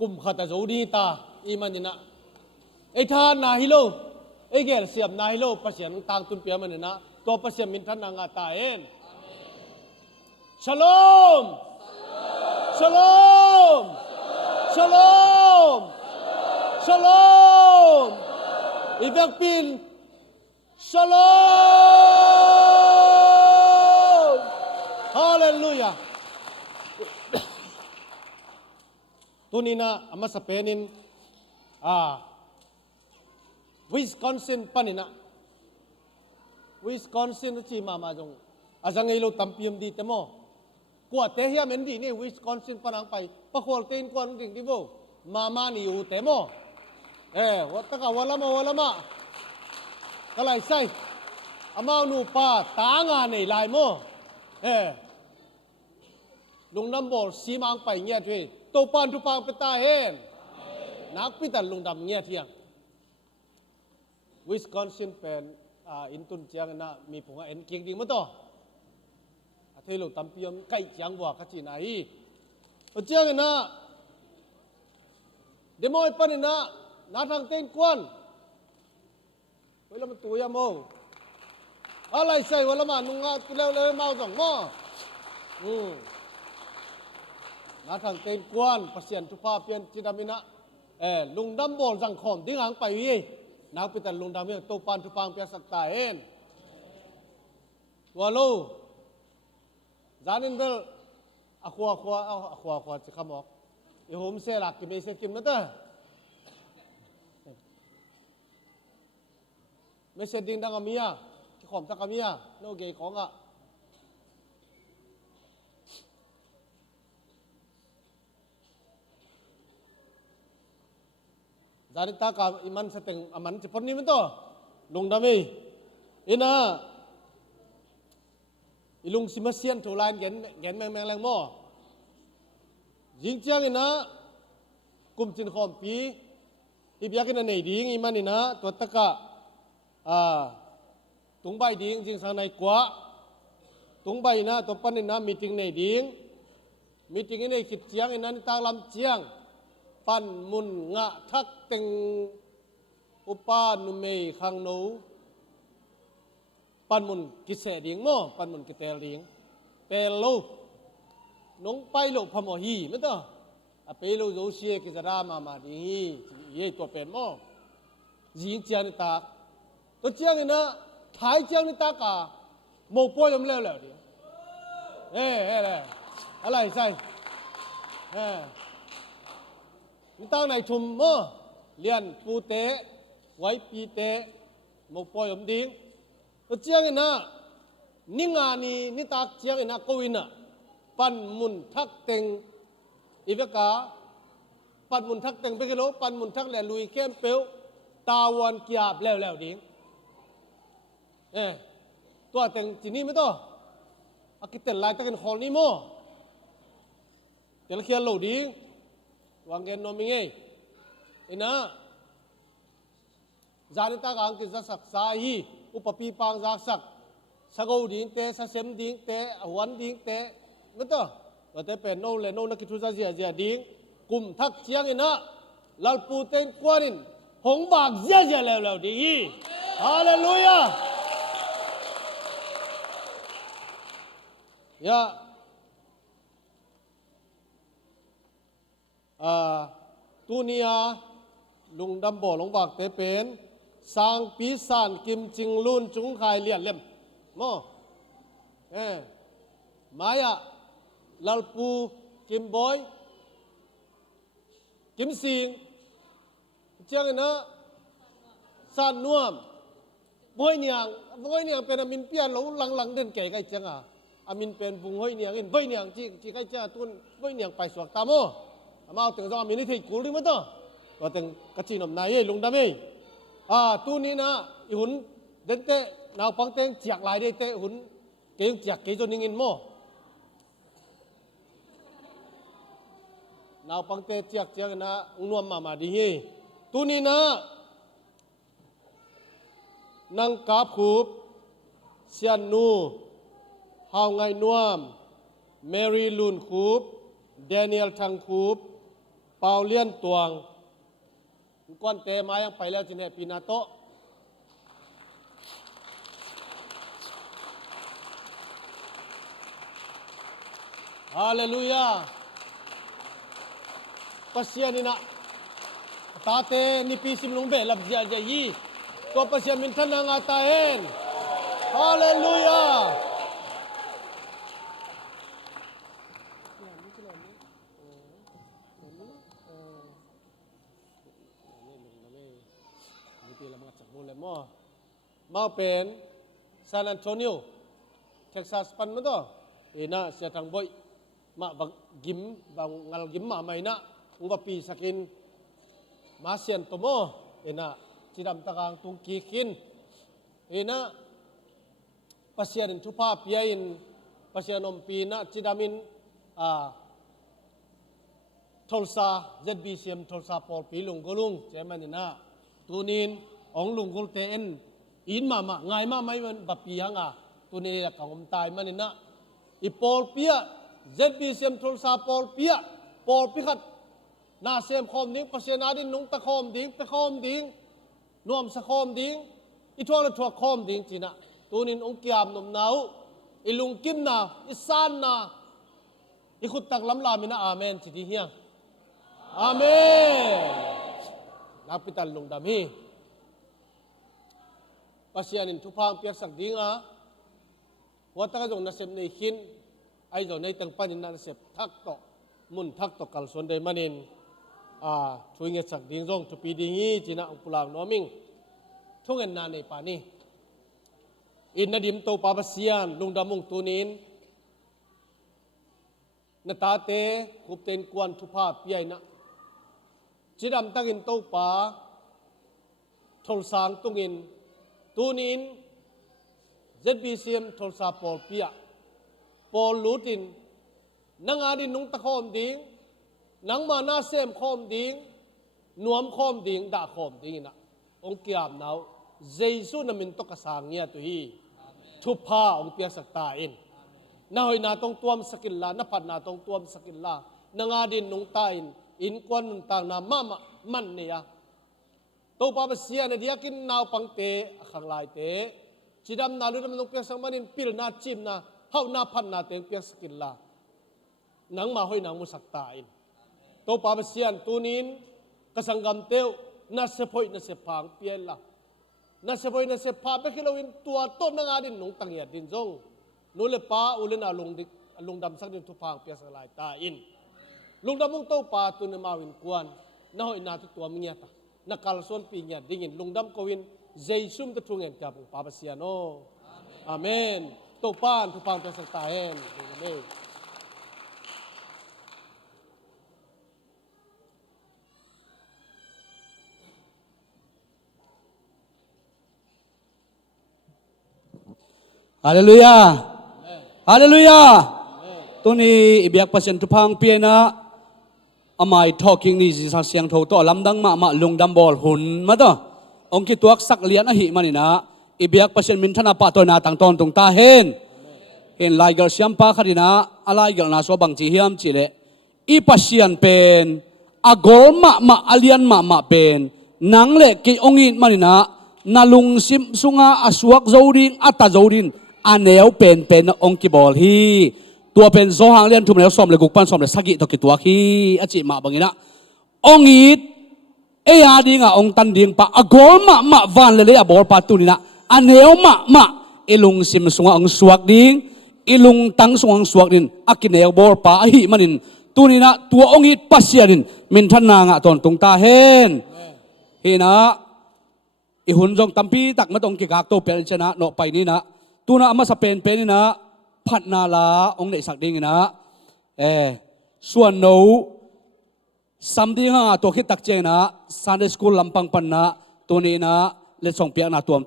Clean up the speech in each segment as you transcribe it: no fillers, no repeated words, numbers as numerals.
กุมขัดจะดีตาอีมันนี่นะไอ้ท่านนาฮิโลไอ้เกลเสียบนาฮิโลประเสียนต่างตุนเปียมันนี่นะตัวประเสียมินทันนางาตาเอ็นชโลมชโลมชโลมชโลมอีเวกปินชโลมฮาเลลูยาตัวนี้นะอามาสเปนินวิสคอนซินปานินะวิสคอนซินที่มาจงอาจังไงเราตั้มพิมดีเต็มอ่ะกว่าเทียมเอ็นดีนี่วิสคอนซินปนังไปปะโขลเกินกวนดิ่งที่โบมานี่อยู่เต็มอ่ะวัดตะกาวลามาก็เลยใส่อามาหนูป้าตางานในลายมั่วลุงน้ำบอลสีมังไปเงี้ยด้วยตัวปานทุปังไปตาเห็นนักพิจารลุงดำเงี้ยเที่ยงวิสคอนซินเป็นอินตุนเจียงนะมีผงเอ็นเก่งดีมั้งต่อเที่ยวตั้มพิมใกล้เจียงวัวขจีนายเจียงนะเดโมอีปันนะนาทางเต้นกวนเวลามันตัวยามงอะไรใส่เวลามานุ่งอ่ะตุเร็วมาสองม้อนาทางเต้นกวนเปอร์เซ็นต์ทุพาเปลี่ยนจิตามินะลุงดำบอลสังคมดิ้งหางไปวิ่งนักพิจารลุงดำเนี่ยตัวปานทุพังเปียสักตาเห็นวัวลูจานินเดลอควาจะขมอกอีโฮมเซลักกินไม่เสร็จกินมั้งเต้ไม่เสร็จดิ้งดังอามียที่ขอมทักอามียโนเกยของจาริตากาอิมันสเต็งอามันจะพ้นนี้มั้งตัวลุงดำมีอินะอีลุงซิมาเซียนถูลายเงินแมงแรงหม้อยิงเจียงอินะกุมจินขอมปีอีบยากินในดิ้งอีมันอินะตัวตะกะตุงใบดิ้งจิงสังในกว่าตุงใบนะตัวปันอินะมีติงในดิ้งมีติงในขิดเจียงอินะในตาลำเจียงปันมุนงะทักเต็งอุปานุเมย์ขังโนปันมุนกิเสดิงโมปันมุนกิเตลดิงเปโลน้องไปโลพมหีไม่ต้องเปโลโยเชียกิจรามาดิเย่ตัวเป็นโมยิงเจียนิตาตัวเจียงนี่นะถ่ายเจียงนิตากาโมป่วยยมเล้วดิอะไรใส่นี่ตั้งในชุมเมื่อเลียนปูเตะไว้ปีเตะหมกปอยมดิ้งตัวเจียงนะนิงานีนิตากเจียงนะกวินะปันมุนทักเต็งอีเวกาปันมุนทักเต็งไปกิโลปันมุนทักแหลลุยเข้มเปียวตาวันเกียบแล้วดิ้งตัวเต็งจีนี่ไม่ต้องอากิเตลลายตะกันฮอลนี่โม่เดี๋ยวเขียนโหลดิ้งวางเงินนมิงเนะจานิตากางกิจสักสาฮีอุปปีปังจักสักสกาวดิ้งเตะสเซมดิ้งเตะวันดิ้งเตะไม่ต้องเราแต่เป็นโน่เลยโน่นักกิจวัตรเสียดิ้งกลุ่มทักเชียงนะลัลปูเต็งกวานินหงบากเสียแล้วดีฮาเลลูยายาตุนียลุงดำบ่อหลงบากเตเป็นสร้างปีศาจกิมจิงลุนจุงไคเลียนเล่มโมมายาลัลปูกิมบอยกิมสิงเจียงนะสานนวมบอยเนียงเป็นอามินเปียนหลังเดินแก่ไก่เจียงอามินเป็นบุงบอยเนียงบอยเนียงจีไก่เจ้าตุนบอยเนียงไปสวกตามโมมาเอาถึงจะมีนิทิกูริมั้งต่อว่าถึงกระชินอมนายลุงดำเองตู้นี้นะอีหุ่นเดินเตะนาวปังเตงเจียกลายได้เตะหุ่นเกี่ยงเจียกเกี่ยจนยิงโม่นาวปังเตะเจียกนะอุ้งนวมมาดีตู้นี้นะนังกาบขูบเซียนนูฮาวไงนวมแมรี่ลุนขูบแดเนียลทังขูบ เปาเลียนตวงก้อนเตมายังไปแล้วจินเนปีนาโตฮาเลลูยาpasya ni na tate ni pisim lungbe labzia jayi to pasya mintan na ngatahin hallelujah mau pen San Antonio Texas pan mo to ina siya tang boy ma bag gim bang ngal gim ma may na kung pi sakin masian to mo ina sidam takang tung kikin ina pasyan tupa piyain pasyan pina sidamin tolsa ZBCM tolsa pol pilung gulung chairman ina tunin ong lungkul teen in mama ngai ma mai man bapi hanga tunin la kangom tai manina ipol pia ZBCM tolsa pol pia pol pikat na sem khom ding pasyan adin nung ta khom ding ta khom ding nuam sa khom ding itwang la thwa khom ding china tunin ong kiam nom nau ilung kim na isan na ikut tak lam la mina amen chiti hiang amen lapital lung dam hi pasyanin tupang piak sak dinga wata ka jong nasem nei hin ai jong nei tang panin na nasep thak to mun thak to kal son dei manin thuinge sak ding jong tu pi ding hi china ang pulang noming thungen na nei pani in nadim to pa pasyan lung damung tunin natate kupten kwan thupa piai na chidam tagin to pa thol sang tungin tunin ZBCM tholsa pol pia pol lutin nang adin nung ta khom ding nang ma na sem khom ding nuam khom ding da khom ding na ong kiam nau jesu namin to kasang nia tu hi thupa ong pia sakta in na hoi na tong tuam sakilla na phat na tong tuam sakilla nang adin nung ta in kwan nun tang na mama man nia to pa sia na diakin naw pangte khang lai te chidam na lu nam nong pia sang manin pil na chim na hau na phan na teng pia sakilla nang ma hoi nang mu sakta in to pa sian tunin kasanggam teu na sepoi na sepang piela na sepoi na sepa be kilowin tua to na adin nong tangya din jong no le pa ulen alung dam sak din tupang pia sa lai ta in lung damong to pa tu na mawin kuan na hoi na tu tua mingya ta na kalson pi nya dingin lung dam kowin jeisum ta tungen ka pa sian no amen to pan tupang pia sa ta hen amen Hallelujah. Hallelujah. Tuni ibyak pasien tupang piena amai talking ni sa siang tho to lamdang ma lungdam bol hun ma to ong ki tuak sak lian a hi manina ibyak pasien min thana pa to na tang ton tung ta hen lai gal siam pa khadina alai gal na so bang chi hiam chi le i pasien pen agol ma alian ma pen nang le ki ongin manina nalung sim sunga aswak zoring ata zorin aneu pen ong ki bol hi tua pen zo hang lian thum le som le guk pan som le sagi to ki tua hi achi ma bangina ong it e ya dinga ong tan ding pa agol ma van le abol pa tunina aneu ma ilung sim sunga ong suak ding ilung tang sunga suak din akineu bol pa hi manin tunina tua ong it pasianin min than na nga ton tung ta hen hina ihun jong tampi tak matong ki gak to pel chena no pai ni na tuna ama sa pen ni na phat na la ong nei sak ding na suan no something ha to khit tak che na Sunday school lampang pan na to ni na le song pia na tuam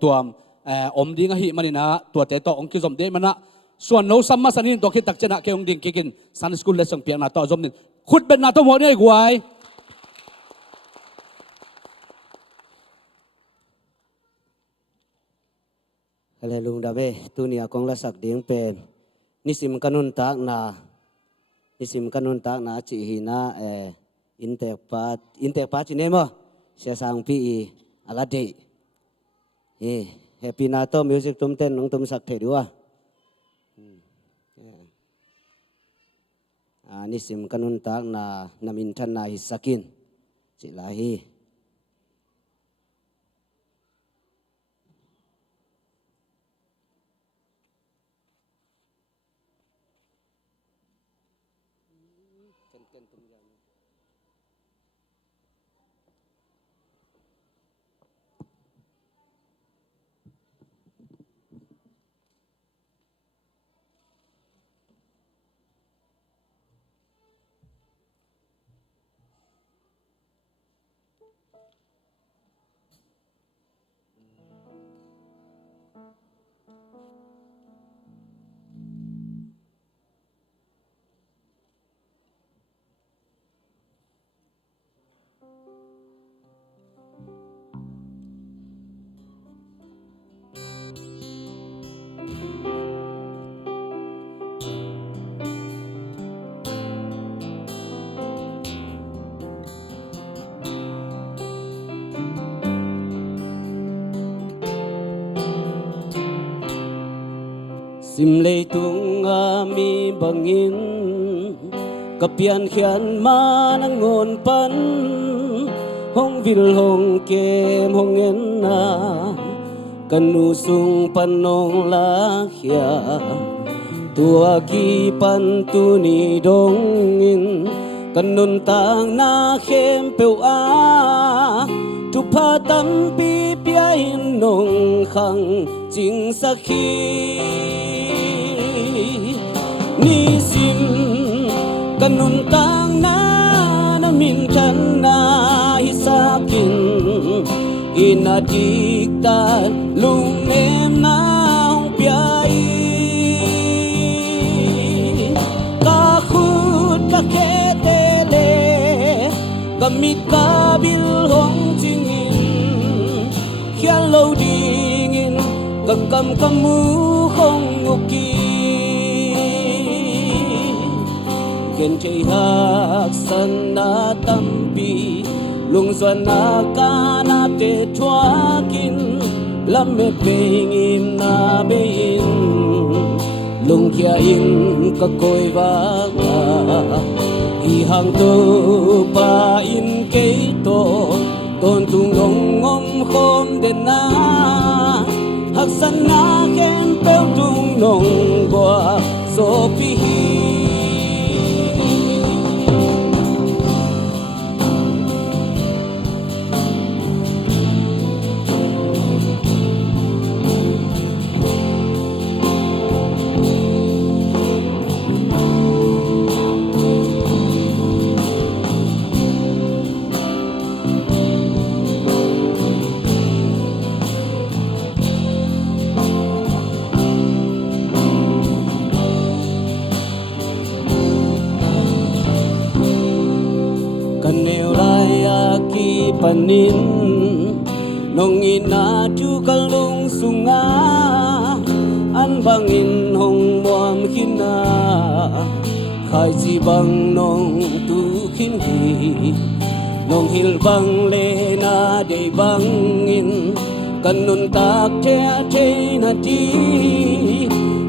om ding hi mani na to te to ong ki zom de mana suan no samma sanin to khit tak che na ke ong ding kikin Sunday school le song pia na to zom nin khut ben na to mo ni guai Hallelujah dabe tunia kong lasak ding pen nisim kanun tak na chi hina intek pa chine mo sia sang pi alade happy na to music tum ten nong tum sak the dua ni sim kanun tak na namin than na hisakin silahi sim lei tung mi bangin kapian khian ma nang ngon pan hong vil hong kem hong en na kanu sung panong la khia tua ki pan tu ni dong in kanun tang na khem peu a tu pha tam pi pia in nong khang jing sa khi ni sim kanun tang na min chan na hisakin inadik ta lung em na hong piai ka khut ka ketele kamit ka bil hong jingin khian lo dingin ka kam kamu không ngoki gen chei hak san na tampi lung doan na ka na te thua kin lam me ping im na be in lung kia in ka koi va ka i hang tu pa in ke to ton tung ngong ngom khom den na hak san na ken peu tung nong boa so pi panin nong ina chu kalung sunga an bangin hong muam khina khai chi bang nong tu khin hi nong hil bang le na de bang in kanun tak the the na ti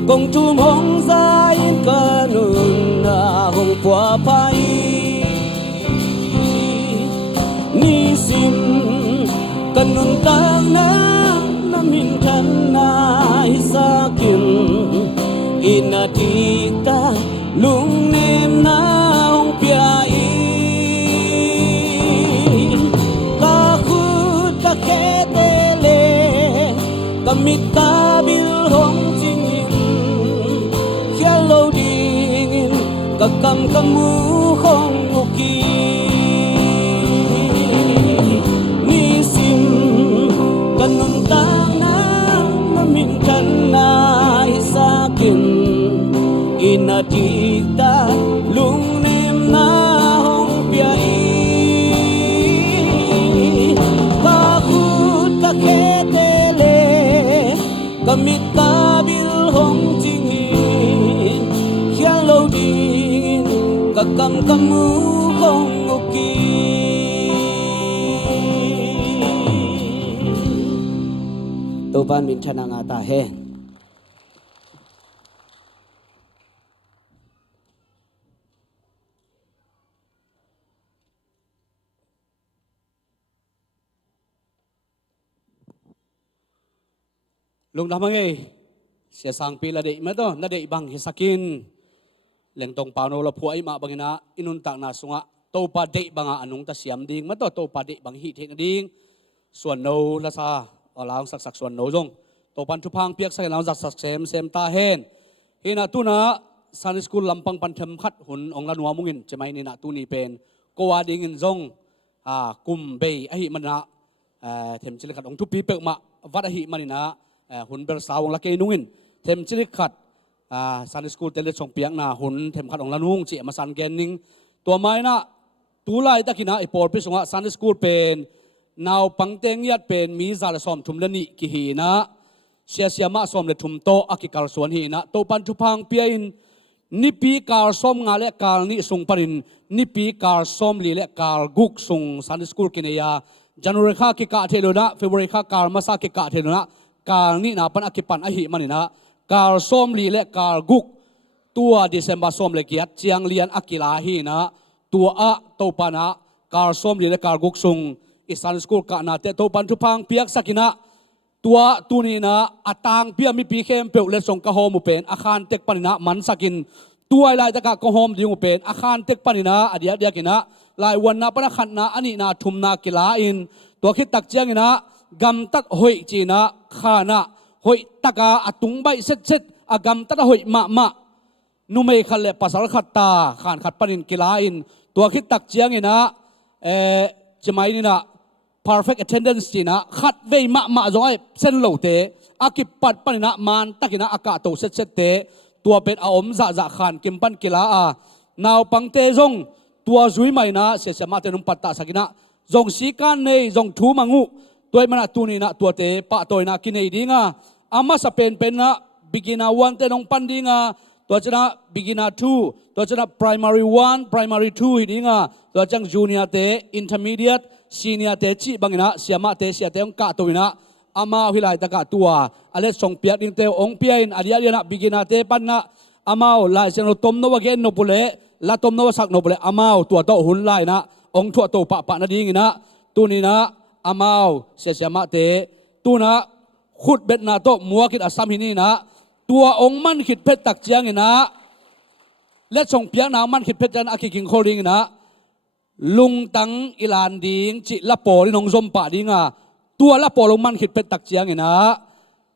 kong tu hong za in kanun na hong pua pai ni sim kanun tang na min than na hisakin inatika lung nem na hong piai ka khut ka ketele kamit ka bil hong jingin khialo dingin ka kam kamu không ngoki kanun tang na min chan na hisakin inadik ta lung nem na hong piai ka khut ka ketele kamit ka bil hong jingin khialo dingin ka kam kamu kong uki Tupan min chana nga ta hen lung dam ngay sia sang pi la de ma to na de bang hisakin leng tong pano la phuai ma bangina inun tak na sunga to pa de banga anung ta siam ding ma to pa de bang hi theng ding suan no la sa alang sak sak suan no jong to pan thu phang piak sa law sak sak sem ta hen hina tu na Sunday school lampang pan them khat hun ong la nuwa mungin chemai ni na tu ni pen ko wa ding in jong kum be a hi mana them chile khat ong thu pi pek ma wat a hi manina hun ber sawong la ke nungin them chile khat Sunday school tele chong piak na hun them khat ong la nung chi ma san gen ning to mai na tu lai takina i por pi songa Sunday school pen naw pangteng yat pen mi za la som thum la ni ki hi na sia ma som le thum to akikal suan hi na to pan thu phang pia in nipi kar som nga le kal ni sung parin nipi kar som li le kal guk sung Sunday school kineya January kha ki ka thelo na February kha kar masa ki ka thelo na kal ni na pan akipan a hi manina kal som li le kal guk tua December som le kiat chiang lian akila hi na tua a to pana kal som li le kal guk sung i Sunday school ka na te to pan thu phang piak sakina tua tunina atang pia mi pi khem pe le song ka hom pen akhan tek panina man sakin tuai lai taka ko hom ding pen akhan tek panina adia dia kina lai wan na pana khat na ani na thum na kila in to khit tak chiang ina gam tat hoi china khana hoi taka atung bai set agam tat hoi ma numei khalle pasal khatta khan khat panin kila in to khit tak chiang ina chimai ni na perfect attendance china khat vei ma zoi sen lo te akip pat panina man takina aka to set te tua pet a om za khan kim pan kila a naw pangte jong tua zui mai na se ma te num patta sakina jong si kan nei jong thu mangu toy mana tuni na tua te pa toy na kinei dinga ama sa pen na beginner 1 te nong pandinga to chana beginner 2 to chana primary 1 primary 2 hidinga to chang junior te intermediate senior te chi bangina siama te sia te ong ka toina ama hilai taka tua ale song piak ding te ong piain adia na beginner te panna amao lai sen tom no again no pule la tom no sak no pule amao tua to hun lai na ong thua to pa na ding ina tunina amao siama te tuna khut bet na to muakit asam hini na tua ong man khit phet tak chiang ina le song piak na man khit phet jan akiking holding ina lung tang ilan ding chi la pol nong zom pa dinga tua la pol man khit pet tak chiang ina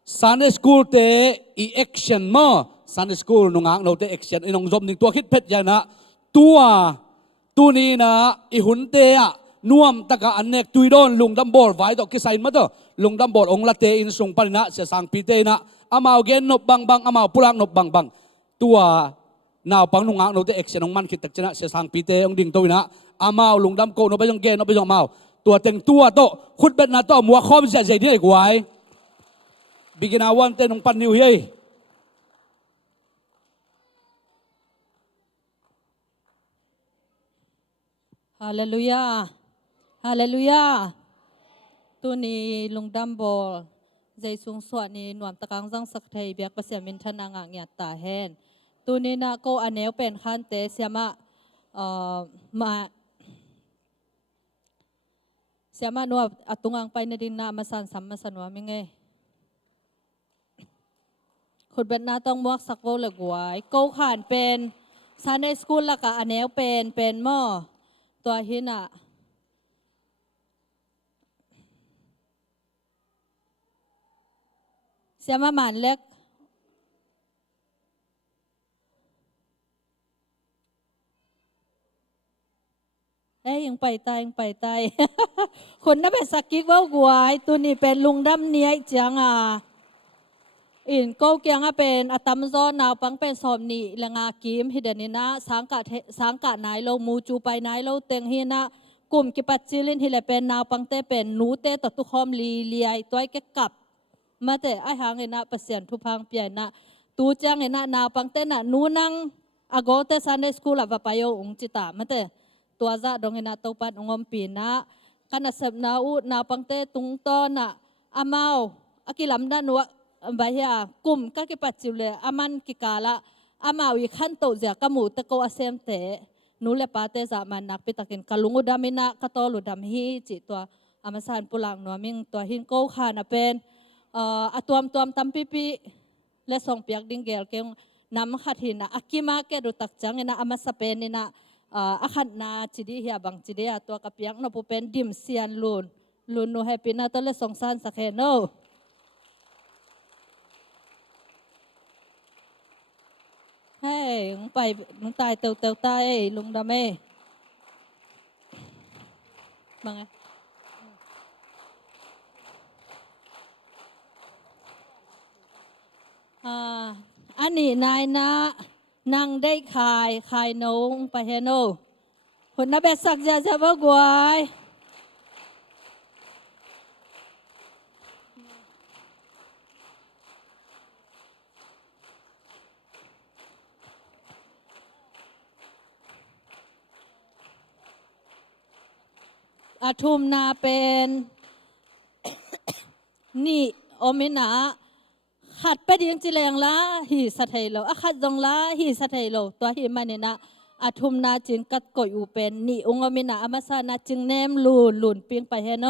Sunday school te i action mo Sunday school nungang no te action inong zom ning tua khit pet yana tua tuni na i hun te a nuam taka anek tuidon lung dam bol vai to kisain ma to lung dam bol ong la te in sung panina se sang pi te na amao gen nop bang amao pulang nop bang tua naw pang nungang no te action ong man khit tak chana se sang pi te ong ding toina amao lungdam ko no ba jong gen no ba jong mau tua teng tua to khut bet na to muwa khom ja jai ni kwai bigina wan te nong pan new hei hallelujah tu ni lungdam bol jai sung swa ni nuam takang jang sak thei biak pasya min thana nga nya ta hen tu ni na ko aneu pen khan te siama ma siama no atungang pai na din na masan wa minge khut bet na tong muak sakko le gwai ko khan pen Sunday school la ka aneu pen mo to hina siama man lekยังไปตาย คนนั้นเป็นสักกิกว่ากวยตัวนี้เป็นลุงดำเนียจังอินก็เกียงเป็นอตัมซอนนาวปังเป็นสอบนี่ละงากิมฮิเดนินะสังกะนายโลมูจูไปนายโลเต็งฮินะกลุ่มกิปัจจิลินฮิเลเป็นนาวปังเตเป็นนูเตตตุคอมลีเลียตัวแกกับมาแต่ไอหางเห็นะเปเสียนทุพังเปียนะตูจังเห็นะนาวปังเตนะนูนังอโกเตซันเดสคูลาบปายองจิตามาแต่ต ตัวจะดงเงินตัวปันงอมปีนะกันนับเสพนาอุนาปังเตตุงต้นน่ะอามาอากิลำด้านวะใบเฮียกลุ่มก็กิปัจจุเลอามันกิกาละอามาวิขันโตเสียกมูตะโกอาเซมเตนูเลปาเตจามันนักปิตะกินกลุงอุดามินะกะโตลุดามฮีจิตัวอามาสานปุลังนัวมิงตัวหินโกขานะเป็นอตัวมตัมปิปิและส่งเปียกดิ้งเกลเกงนำขัดหินนะอากิมาเกดุตักจังนะอามาสเปนนี่นะอาขัดนาจิดีเฮียบังจิดีตัวกับเปียกนบุเป็นดิมเซียนลุนนูแฮปปี้นะตัวเลส่งสานสักเฮโนเฮ้ยลุงไปลุงตายเตียวตายลุงดำเอ้บังไงอันนี้นายนะนั่งได้ขายนงไปเฮโนคนนับเบสักจะบ่กวยอาทุมนาเป็นนี่โอมินาขัดไปดิงจิเลงละหีสัทเหลอขัดจงละหีสัทเหลตัวหีมันเนี่ยนะอาทุมนาจึงกัดก่อยอูเป็นนี่องอมินาอามาสานาจึงแนมลุนเปียงไปเฮโน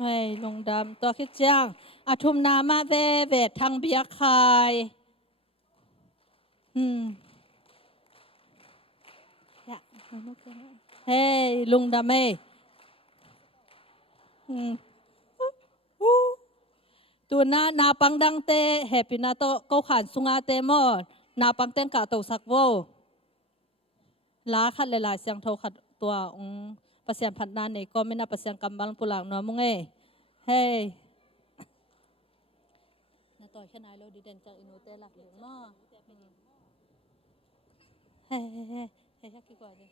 เฮ้ยลงดำตัวคิดจ้างอาทุมนามาเวททางเบียคายเฮ้ยลุงดำเอ้ตัวนาปังดังเตแฮปปี้นาโตก็ขานสุงาเตมอนาปังเตงกะโตสักโวล้าขัดหลายๆเสียงโทขัดตัวประเสียนพันนานนี่ก็ไม่น่าประเสียนกำบังปุหลังนัวมุงเฮ้ยนาต่อยแค่ไหนเราดีเด่นจากอินูเตหลักหลวงเนาะเฮ้ชักกี่กว่าดิ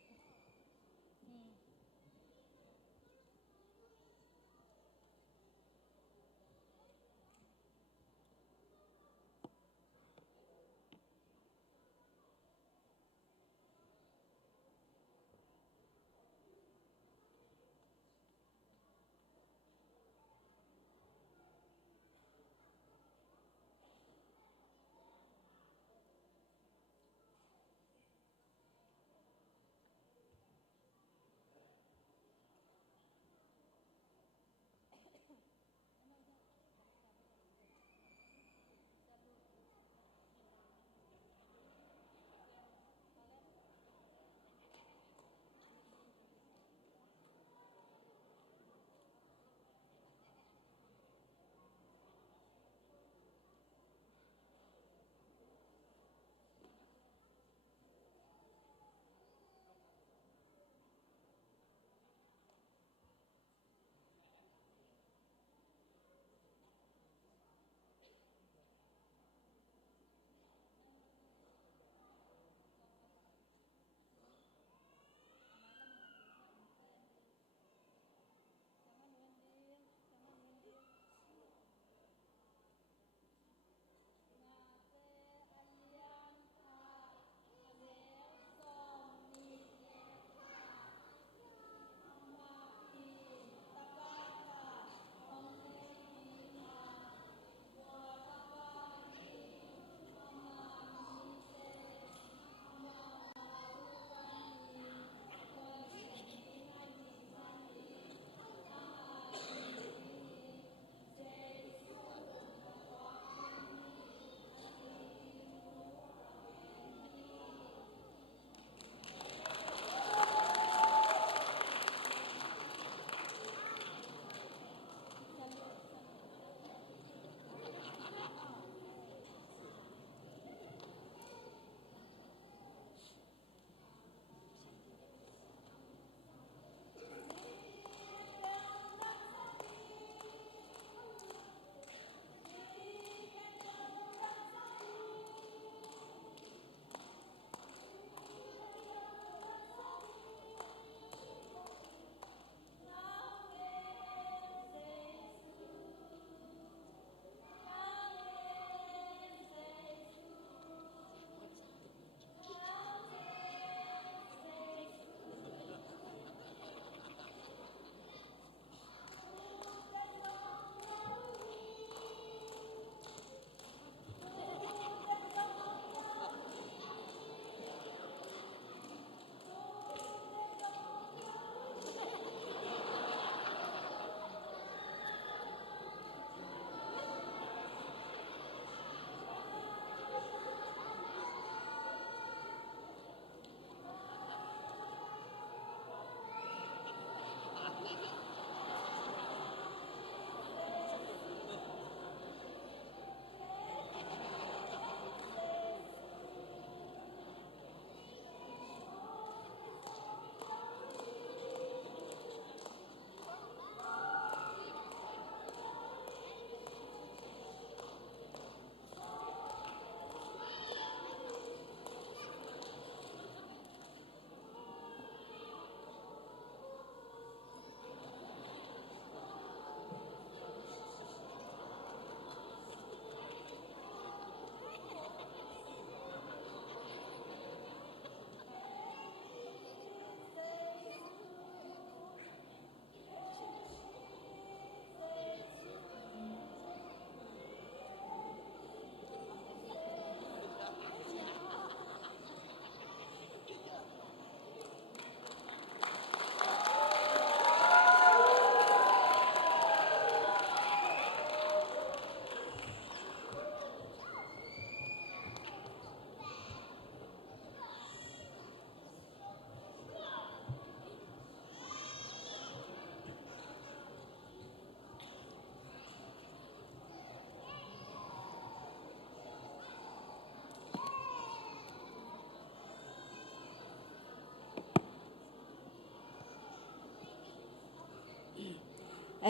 เ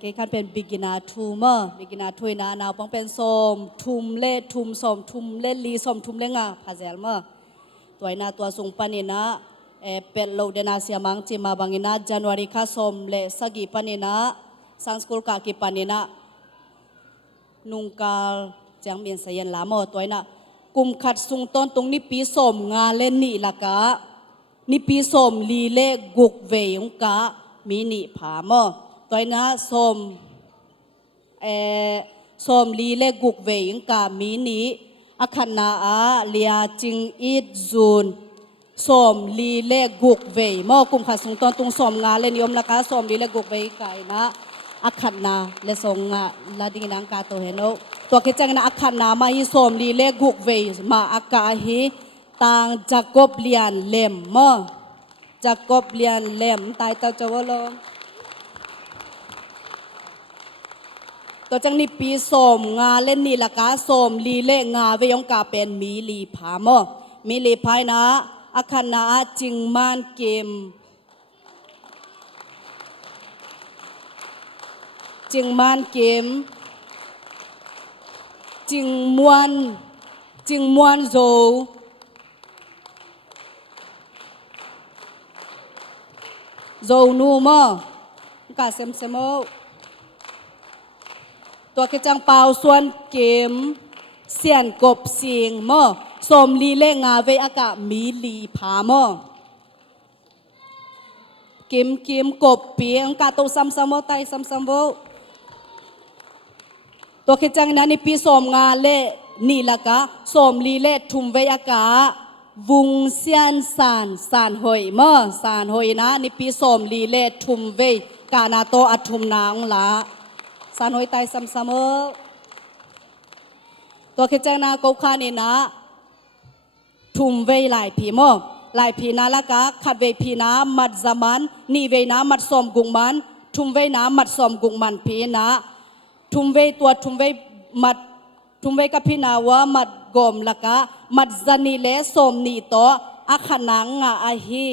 กคันเป็น beginner tumor beginner ทุยนานาปองเป็นสมทุมเล่ทุมสมทุมเล่ลีสมทุมเล่งาพาเซลเมอตัวนาตัวสุงปานินะเป็ดโลเดนาเสียมังจิมาบังอินะจันวารีคาสมเล่สกีปานินะสังสกุลกากิปานินะนุงกาลจังเมียนเสียนลามอตัวนะกุมขัดสุงต้นตรงนี้ปีสมงาเล่นนี่ละกะนี่ปีสมลีเล่กุกเวงกะมินิผามอตัวนะสมลีเล่กุกเวงกะมินิอาคันนาอาเลียจิงอีดจูนสมลีเล่กุกเวมอกุมขัดสุงต้นตรงสมงาเล่นยมละกะสมลีเล่กุกเวไก่นะอาคันนาเลสงงาลาดิงนังกาโตเฮโนตัวคิดจังนะอาคันนามาฮิสมลีเลกุกเวมาอากาฮิตางจากบเลียนเลมมอจากบเลียนเลมตายเตาจวโลตัวจังนี่ปีสมงาเล่นนี่ละกาสมลีเลงาเวยองกาเป็นมีลีผามอมีลีภายนะอาคันนาจิงมานเกมจิงมานเกมจิงมวนโซนูมอกาเซมเซมตัวกระจังเปาส่วนเกมเสียนกบเสียงมอสมลีเล่งาเวอากามีลีผามอเกมกบเปียงกาโตซัมซัมโมไตซัมซัมโวตัวคิดจังนั้นนี่ปีสมงาเล่นี่ละกะสมลีเล่ทุมเวยากาวุงเซียนสานหอยเมื่อสานหอยนะนี่ปีสมลีเล่ทุมเวยกานาโตอทุมนางละสานหอยไตซัมซัมเมอตัวคิดจังนาโกคานี่นะทุมเวยหลายพีเมื่อหลายพีนะละกะขัดเวพีนะมัดซามันนี่เวนะมัดสมกุงมันทุมเวนะมัดสมกุงมันพีนะทุมเวตัวทุมเวมัดทุมเวกับพี่นาวะมัดกอมละกะมัดจันีเลสมนีโตอาขนังงาอาฮี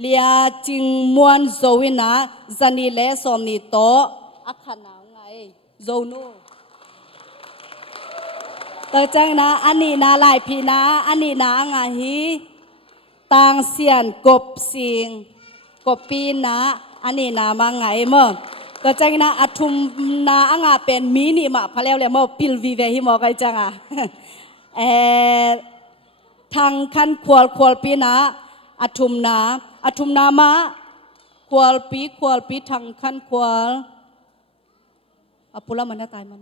เลียจิงมวนโซวินะจันีเลสมนีโตอาขนังไงโซนูต่อจากนะอันนี้นะหลายพี่นะอันนี้นะงาฮีตางเสียนกบสิงกบปีนะอันนี้นะมาไงเมื่อก็จังนะอัทุมนาอ่างเป็นมินิมาพะแล้วมอปิลวีเวหิมอไกจังทางคันควลปีนะอัทุมนามาควลปีทางคันควลปุระมันตายมัน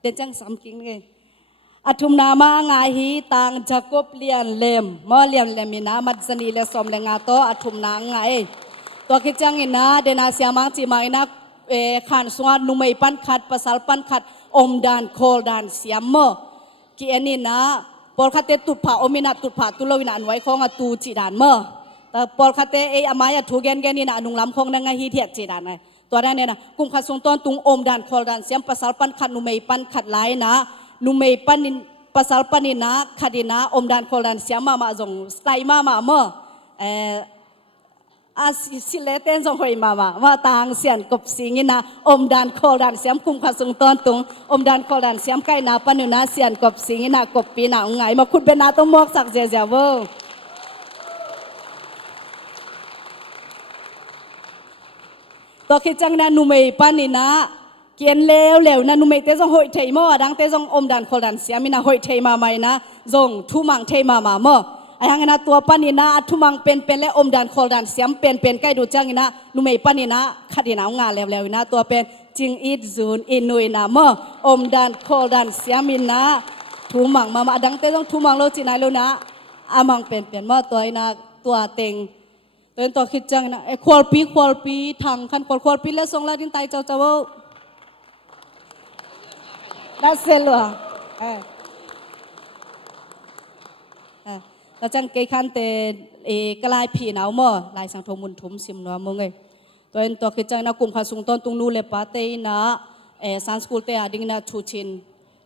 เดนจังสามกิงไงอัทุมนามางาฮีตางจากบเลียนเลมมอเลียนเลมินามัดสนีเลสมเลงาโตอัทุมนางไงตัวคิดจังอินะเดนาเสียมังจีมาอินะขันสวดนุไม่ปันขัดภาษาปันขัดอมดานโคลดานเสียมกีเอนี่นะปอลคาเตตุดผาอมินาตุดผาตุลวินาอันไว้ของอตูจีดานแต่ปอลคาเตอามายาทูเกนแกนี่นะนุงลำของนางฮีเทียจีดานไงตัวนั้นเนี่ยนะกุมขัดสงต้นตุงอมดานโคลดานเสียมภาษาปันขัดนุไม่ปันขัดไลนะนุไม่ปันpasal panina khadina omdan kolan siama ma jong stai ma mo sileten jong hoi ma tang sian kop singina omdan kolan siam kum khasung ton tung omdan kolan siam kai na panuna sian kop singina kop pina ngai ma khut bena to mok sak je ja wo to khi chang na nu mei paninaเกียนเลวนะนุ่มเตจงหอยเทยมอดังเตจงอมดันโคดันเสียมินะหอยเทยมาใหม่นะจงทุมังเทยมาเมื่อไอ้หังนะตัวปานินะทุมังเป็นและอมดันโคดันเสียมเป็นใกล้ดูจังนะนุ่มปานินะขัดหนาวงาแล้วนะตัวเป็นจิงอีดจูนอินุยนะเมื่ออมดันโคดันเสียมินะทุมังมาดังเตจงทุมังโลจินายโลนะอามังเป็นเมื่อตัวนะตัวเต็งตัวคิดจังนะควอลปีทางคันควอลปีและทรงลาดินไตเจ้าได้เสร็จแล้วเราจังเกยขันเตกลายผีหนาวมั่วลายสังทมุนทุมซิมนัวมึงไงตัวคือจังนักกลุ่มขาสุงต้นตุงนูเลปาเตนะสันสกุลเตอดิ่งนะชูชิน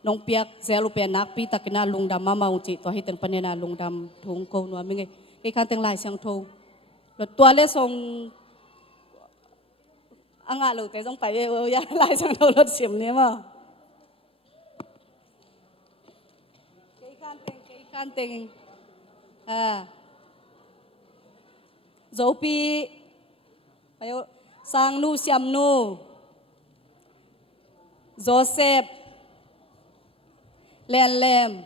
น้องเปียกเซลูเปียนักปีตักนะลุงดำมาอุจิตัวให้ตึงปนนะลุงดำทุงโกนัวมึงไงเก cái khăn tiếng lại sang thâu rồi tua lên sông anh ngã lụt cái giống phải về lại sang thâu lót xiêm này mà cái khăn tiếng dấu pi phải sang nu xiêm nu Joseph len lem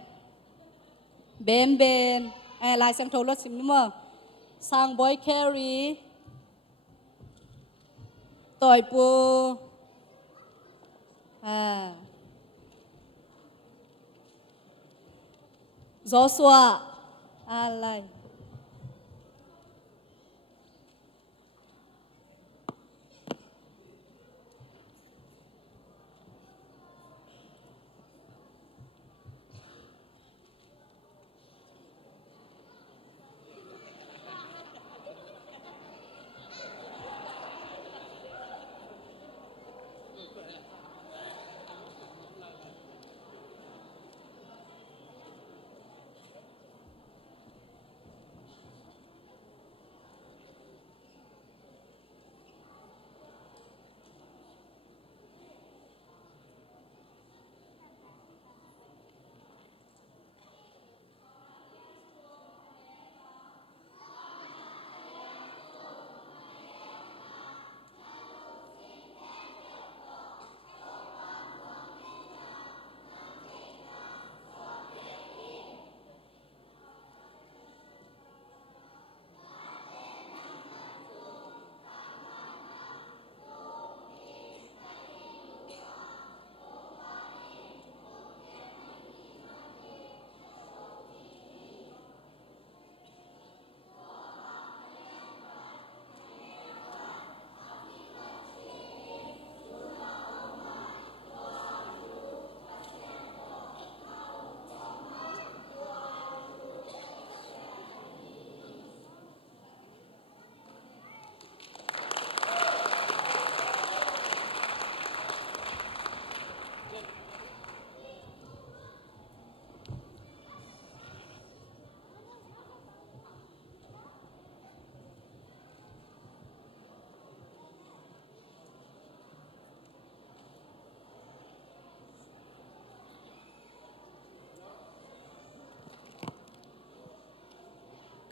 ben ben lại sang thâu lót xiêm nữa mà sang boy carry tỏi pu Joshua lại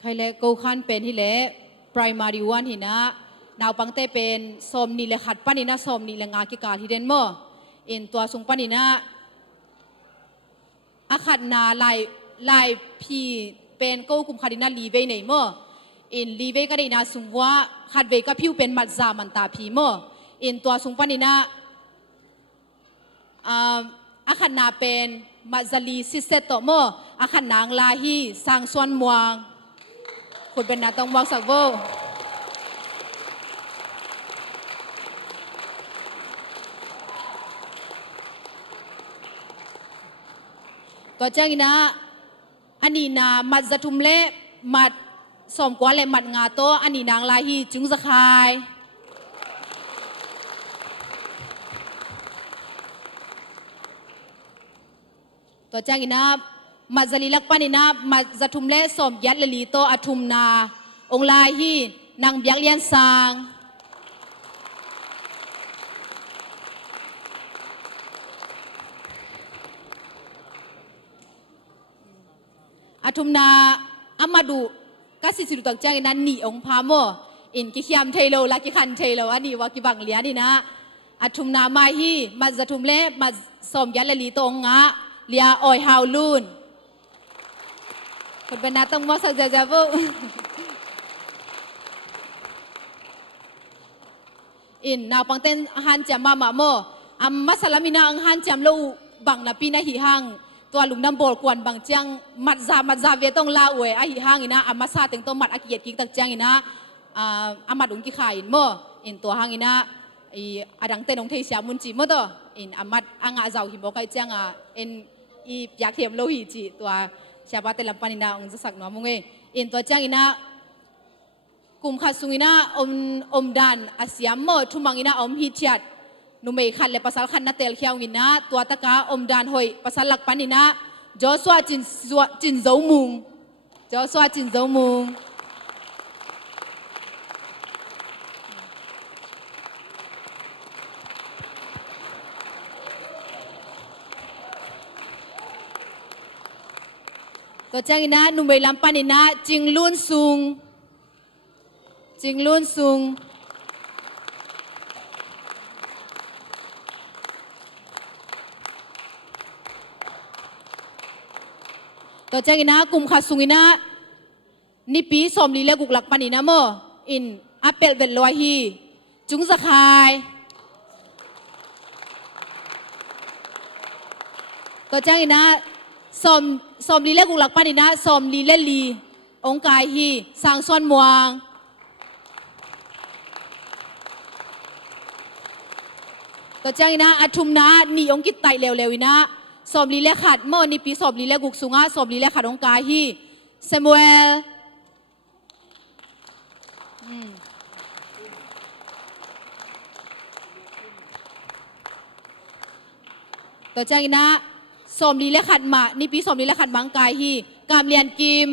ใครเล่กูขันเป็นที่เล่ primary one หินะนาวปังเตเป็นสมนี่เลยขัดปันนี่นะสมนี่เลยงากิกาที่เด่นมั้งอินตัวสุงปันนี่นะอาขัดนาลายพีเป็นกูกุมขัดนี่นะลีเวไหนมั้งอินลีเวก็ได้นะสุงว่าขัดเวก็ผิวเป็นมัดจามันตาพีมั้งอินตัวสุงปันนี่นะอาขัดนาเป็นมัดจาลีซิเซตโตมั้งอาขัดนางลาฮีสังส่วนมวงคุณเป็นนาต้องวางสักโวตัวจ้างนะอันนี้นามัดจะทุ่มเละมัดสมกว่าเละมัดงาโตอันนี้นางลาฮีจึงจะคายตัวจ้างนะมัจลิลักปานินะมัจทุมเล่สมยัดเลลีโตอทุมนาองลายฮีนางเบียกเลียนสางอทุมนาอามาดูกัสิสิรุตักจ้างนั้นหนีองพาโมอินกิขยามเทโลลักกิคันเทโลอันนี้ว่ากิบังเลียนี่นะอทุมนามาฮีมัจทุมเล่มัจสมยัดเลลีโตองงะเลียออยฮาวลูนคนเป็นนาต้องมอสักเจ้าบุอินนาปังเต้นฮันจำมาโมอัมมัสลามินาอังฮันจำลูบังนาปีนาหิฮังตัวลุงน้ำโบกวนบังจังมัดซาเวต้องลาอวยอาหิฮังอินะอัมมัสซาเต็งตัวมัดอากิยกิกตักจังอินะอามัดอุงกิขายอินโมอินตัวฮังอินะอดังเต้นองเทียมุนจิโมตัวอินอามัดอังอาเจ้าหิมบอกไอจังอินอยากเทียมโลหิจิตัวsiapa telam panina ong zasak no amunge in to chang ina kum kha sungina om dan asiam mo thumangina om hitchat numei khan le pasal khan na tel khiawina tua taka om dan hoi pasal lak panina joshua chin zo mung ตัวจังอินะนุ่มใบลำปันอินะจิงลุนซุงจิงลุนซุงตัวจังอินะกลุ่มขัดซุงอินะนี่ปีสมลีเลกุกหลักปันอินะโมอินอัปเปิลเวลลอยฮีจุงสะคายตัวจังอินะสมลีเลกุกหลักปันอินะสมลีเลลีองกายฮีสางส่วนมวงตัวจังอินะอัทุมนะนี่องกิตไตเร็วๆอินะสมลีเลขัดโมนี่ปีสมลีเลกุกสุงะสมลีเลขัดองกายฮีเซมูเอลตัวจังอินะสมลีและขัดมานี่ปีสมลีและขัดมังกายฮีกามเรียนกิม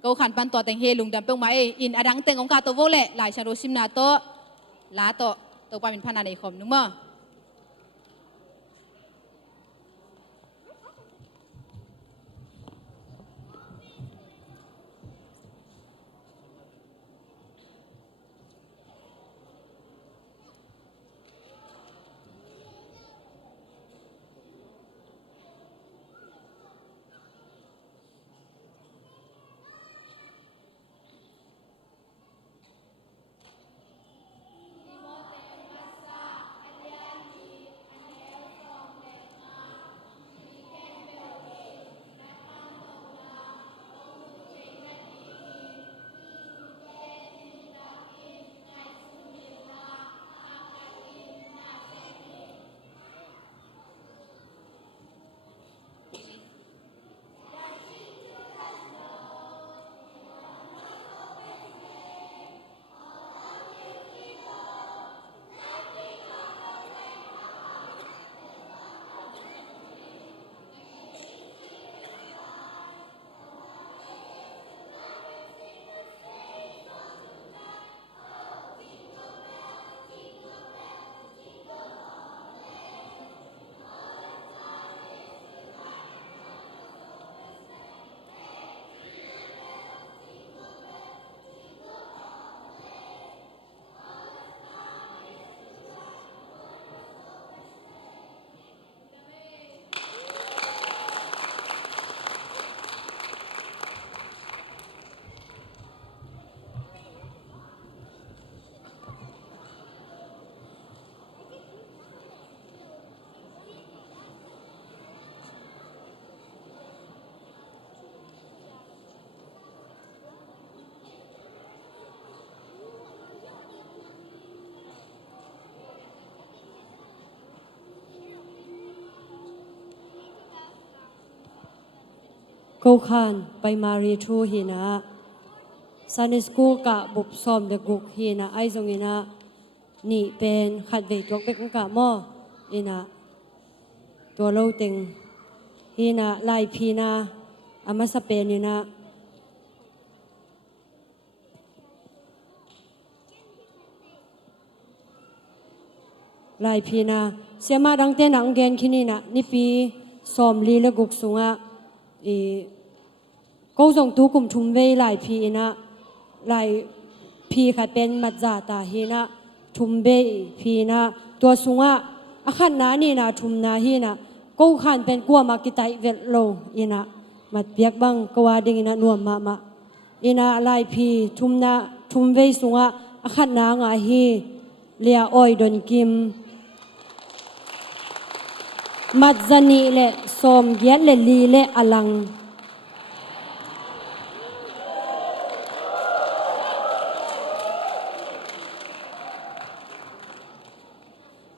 เขาขันปันต่อแต่งเฮลุงดำเปิงมาอินอดังแต่งองค์การตัวโวเล่หลายชาโรซิมนาโตลาโตตัวปามินพันนาในคอมนึงมั้งกูขานไปมารีทูฮีนะซันนิสกูกะบุบซอมเดกุกฮีนะไอซงฮีนะนี่เป็นขัดเวทวกเป็กกะมอฮีนะตัวเราเต็งฮีนะไลพีนะอามาสเปนฮีนะไลพีนะเสียมาดังเต้นอังเกนคินีนะนี่ปีซอมลีและกุกสุงะก็ส่งตู้กลุ่มชุมเวหลายพีนะหลายพีค่ะเป็นมัจจาตาฮีนะชุมเวพีนะตัวสุงะอาขันนานี่นะชุมนาฮีนะก็ขันเป็นกัวมากิไตเวลโลอีนะมัดเปียกบังกว่าดิ่งนะนวมมาอีนะหลายพีชุมนาชุมเวสุงะอาขันนางาฮีเลียอ้อยดนกิมมัดจานีเลสมเกียรเลลีเลอลัง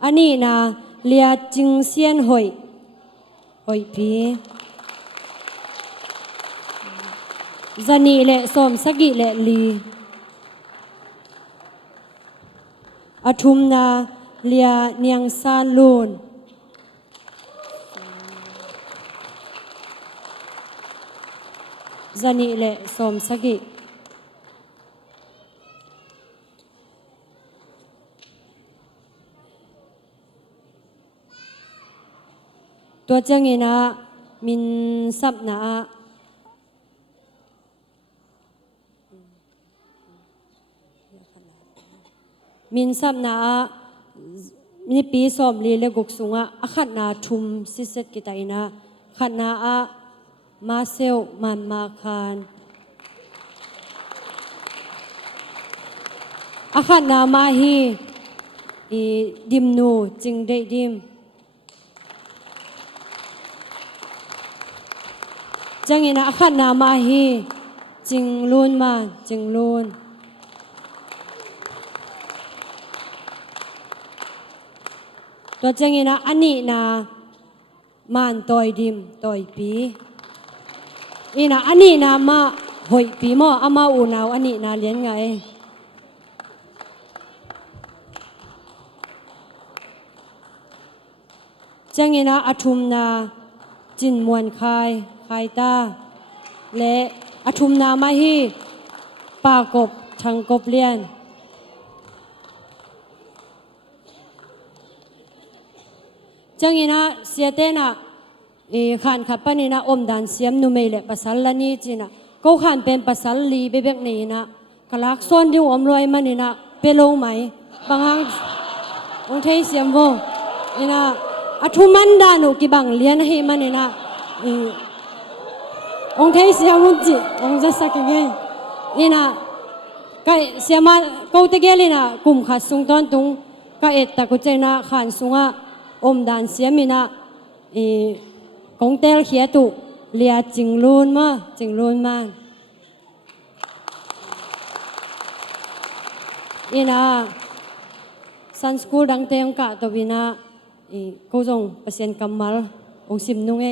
อันนี้นะเลียจิงเซียนหอยปีจานีเลสมสกิเลลีอาทุมนาเลียเนียงซาลูนจานีเลสมสกิ ตัวเจ้าเงินะมินซับนะมินซับนะมีปีสอมลีเลกุกสุงะอขัดนาทุมซิเซตกิตาอินะขัดนามาเซลมันมาคานอขัดนามาฮีดิมนูจิงได้ดิมจังอินะอขัดนามาฮีจิงลูนมาจิงลูนตัวจังอินะอันนี้นะมันตอยดิมตอยปีอีนะอันนี้นะมาหอยปีหม้ออามาอูนาวอันนี้นะเลี้ยงไงจังอินะอทุมนาจินมวนคายตาและอทุมนามาฮีปากบทางกบเลียนจังอินะเสียเตนะขันขับปนินะอมดันเสียมนุเมเลปัสสัลลานีจีนะก็ขันเป็นปัสสัลลีเบเบกนี่นะกลักซ้อนดิ้วอมรวยมันนี่นะเปโลไหมบางครั้งองเทเสียมโวนี่นะอทุมันดานุกิบังเลียนให้มันนี่นะองเทเสียมุจิองจะสักยังไงนี่นะก็เสียมากูตะเกลีนะกลุ่มขัดสุงตอนตุงก็เอ็ดตะกุเจนะขันสุงะอมดันเสียมินะกงเตลเขียตุเลียจิงลูนมาจิงลูนมาอีน่าสันสกูดังเตงกะตัววินากูจงเปอร์เซ็นต์กำมัลองซิมนุ่งเอ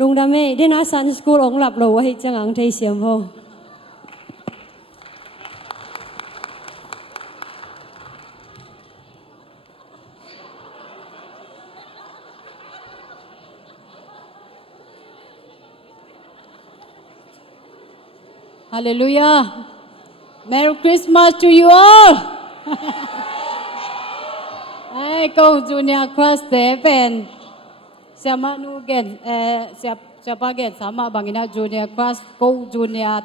ลุงดำเม่ได้นะสันสกูลองหลับเราไว้จังอังเทเสียมโวฮาเลลูยา Merry Christmas to you all ไอ้กูจูเนียร์คลาสเตเป็นSama nu gen siapa gen sama bangina junior class ko junior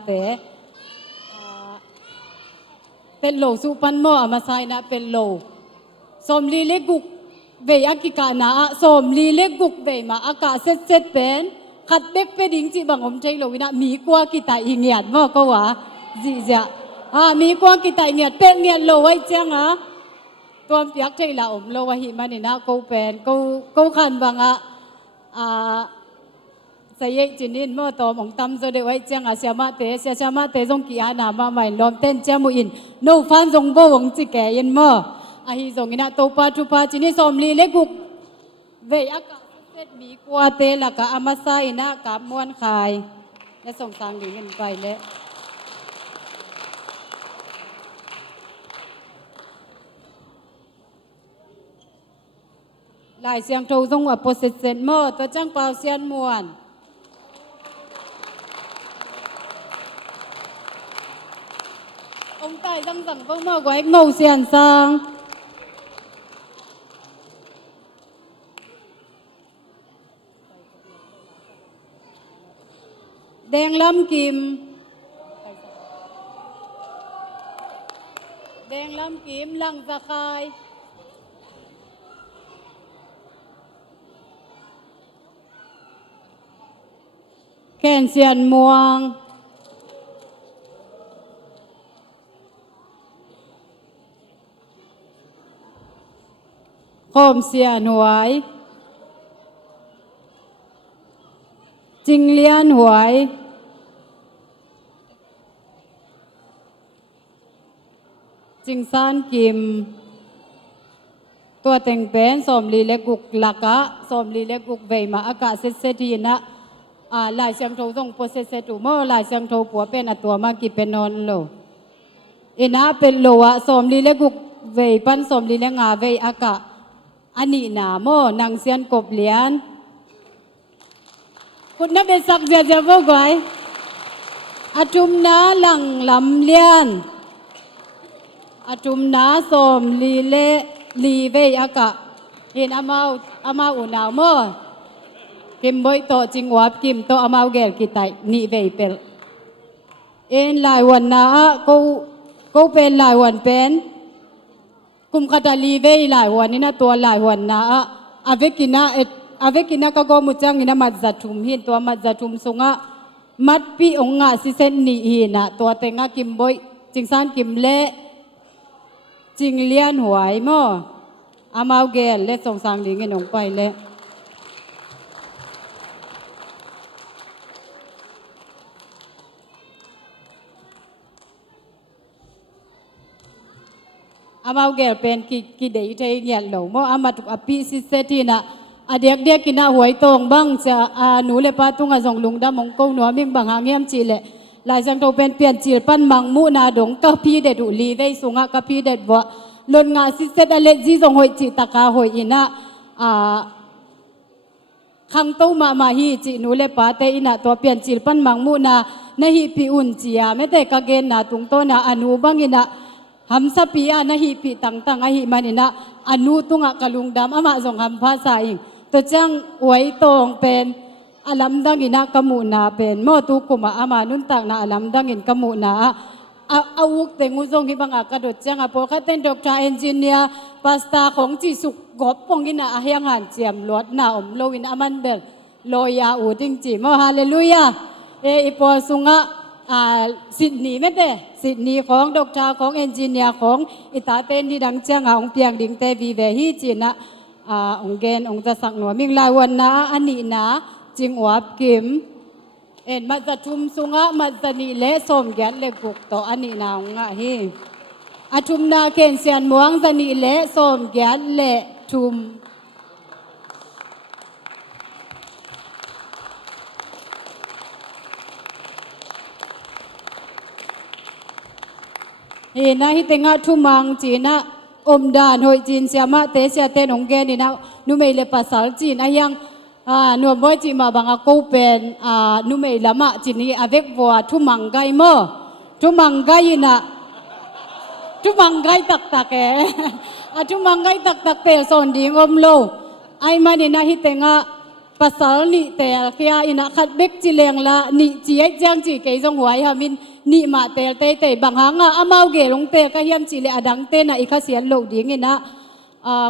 te lo su pan mo amasai na lo som li le guk ve akika na som li le guk ve ma aka set pen khat bek pe ding chi bangom chei lo wina mi kwa kita ingiat mo ko wa ji ja mi kwa kita ingiat pe ngiat lo wai changตัวเปียกใจละอมโลวะหิมันนี่นะกูเป็นกูขันบังใส่จินินเมื่อตัวมองตำจะได้ไว้เจียงเสียมาเตจงกี่อานามาใหม่ลมเต้นเจ้ามุอินโนฟันจงโบวงจิแกยินเมื่อฮิจงอินะตัวปาทุปาจินิสมลีเล็กุกเวียกเสร็จมีกัวเตละกะอามาไซนะกับม้วนคายและส่งทางดีเงินไปแล้วหลายเสียงโทรส่งว่าโปรเซสเซนเมอร์ตัวจ้างเปล่าเสียนมวนองค์ใต้ตั้งสั่งเพิ่งเมื่อไว้เงาเสียนซาง แดงล้ำกิมแดงล้ำกิมลังสะคายแก่นเสียนม่วงโคมเสียนหวยจิงเลียนหวยจิงซานกิมตัวเต็งเป็นสมลีเล็กกุกลักะสมลีเล็กกุกเวมาอากาศเสดีนะหลายเสียงโทส่งโปรเซสตูเมื่อหลายเสียงโทปัวเป็นอตัวมากิเป็นนอนโลอินะเป็นโลวะสมลีเล็กกุกเวปันสมลีเล็กงาเวอากาอันนี้นาโมนางเสียนกบเลียนคุณนับเป็นสักเจียพวกไว้อาจุมนาหลังลำเลียนอาจุมนาสมลีเลลีเวอากะเห็นอามาอุณาวโมกิมบอยโตจิงวับกิมโตอามาเกลกิไตนี่เวเปลเอ็นหลายวันนากูเป็นหลายวันเป็นกุมคาตาลีเวหลายวันนี่นะตัวหลายวันนาอาเวกินะก็มุจังนี่นะมัดจัตุมหินตัวมัดจัตุมสุงะมัดปีองงะสิเซนนี่หินะตัวเตงะกิมบอยจิงซานกิมเละจิงเลียนหวยโมอามาเกลเละส่งสางลิงเงินองไปเละอามาเกลเป็นกิเดยเทเงียนหลงโมอามาตุกอภิสิเซตินะอเด็กกินหวยตรงบังจะหนูเลปาตุงส่งลุงดำมงกงหนูมิ่งบังหางเงียมจีเละหลายจังโตเป็นเปลี่ยนจีปั้นมังมูนาดงก็พี่เด็ดอุลีได้สุงะก็พี่เด็ดบ่ลนงาสิเซตอเลจีส่งหวยจีตะกาหวยอินะขังตู้มาฮีจีหนูเลปาเตอินะตัวเปลี่ยนจีปั้นมังมูนาในฮีปีอุ่นจียไม่แต่กะเกนนาตุงโตนาอนุบังอินะหัมสปีอานะฮีปีตังอหิมันอินะอนุตุงะกะลุงดำอามาส่งหัมภาษาอิงตัวจังหวยตรงเป็นอาลัมดังอินะกะมูนาเป็นโมตุกุมาอามานุนตักนาอาลัมดังอินกะมูนาอาวุกเตงูซงฮิบังอากระโดดจังอาโปกะเต้นดอกทาเอนจิเนียร์ปาสตาของจีสุกกบปงอินะอาเฮียงหันเจียมลวดนาอมโลวินอามันเดลโลยาอูจิงจีโมฮาเลลูยาอีปอสุงะสิทธิ์นี้ไม่ได้สิทธิ์นี้ของดอกทาของเอนจิเนียร์ของอิตาเต้นที่ดังจังองเปียงดิงเตวีเวฮีจีนะองเกนองจะสักหนัวมิงลายวันนาอันนี้นะจิงวับกิมเอ็นมาจะชุมสุงะมาจะนีเละสมแกนเล็กกุกโตอันนี้นาองะฮีอาชุมนาเกนเซียนม่วงจะนีเละสมแกนเละชุมเห็นนะฮิตงะทุมังจีนะอมดานหอยจีนเสียมาเตเสียเตนองเกนี่นะนุเมเลปัสสาวจีนอายังหน่วยบ่อยจีมาบางกูเป็นนุเมลมาจีนี่อเวกบัวทุมังไกโมทุมังไกนะทุมังไกตักทุมังไกตักเตลสอนดีงอมโลไอมานี่นะฮิตงะปัสสาวนี่เตลเขียอินะขัดเบกจีเลงละนี่จีไอจังจีเกยจงหวยฮามินนี่มาเตลเตบางหางอามาเกลงเตก็เฮียมจีเลอดังเตนะอีกเสียนโลดีงี้นะ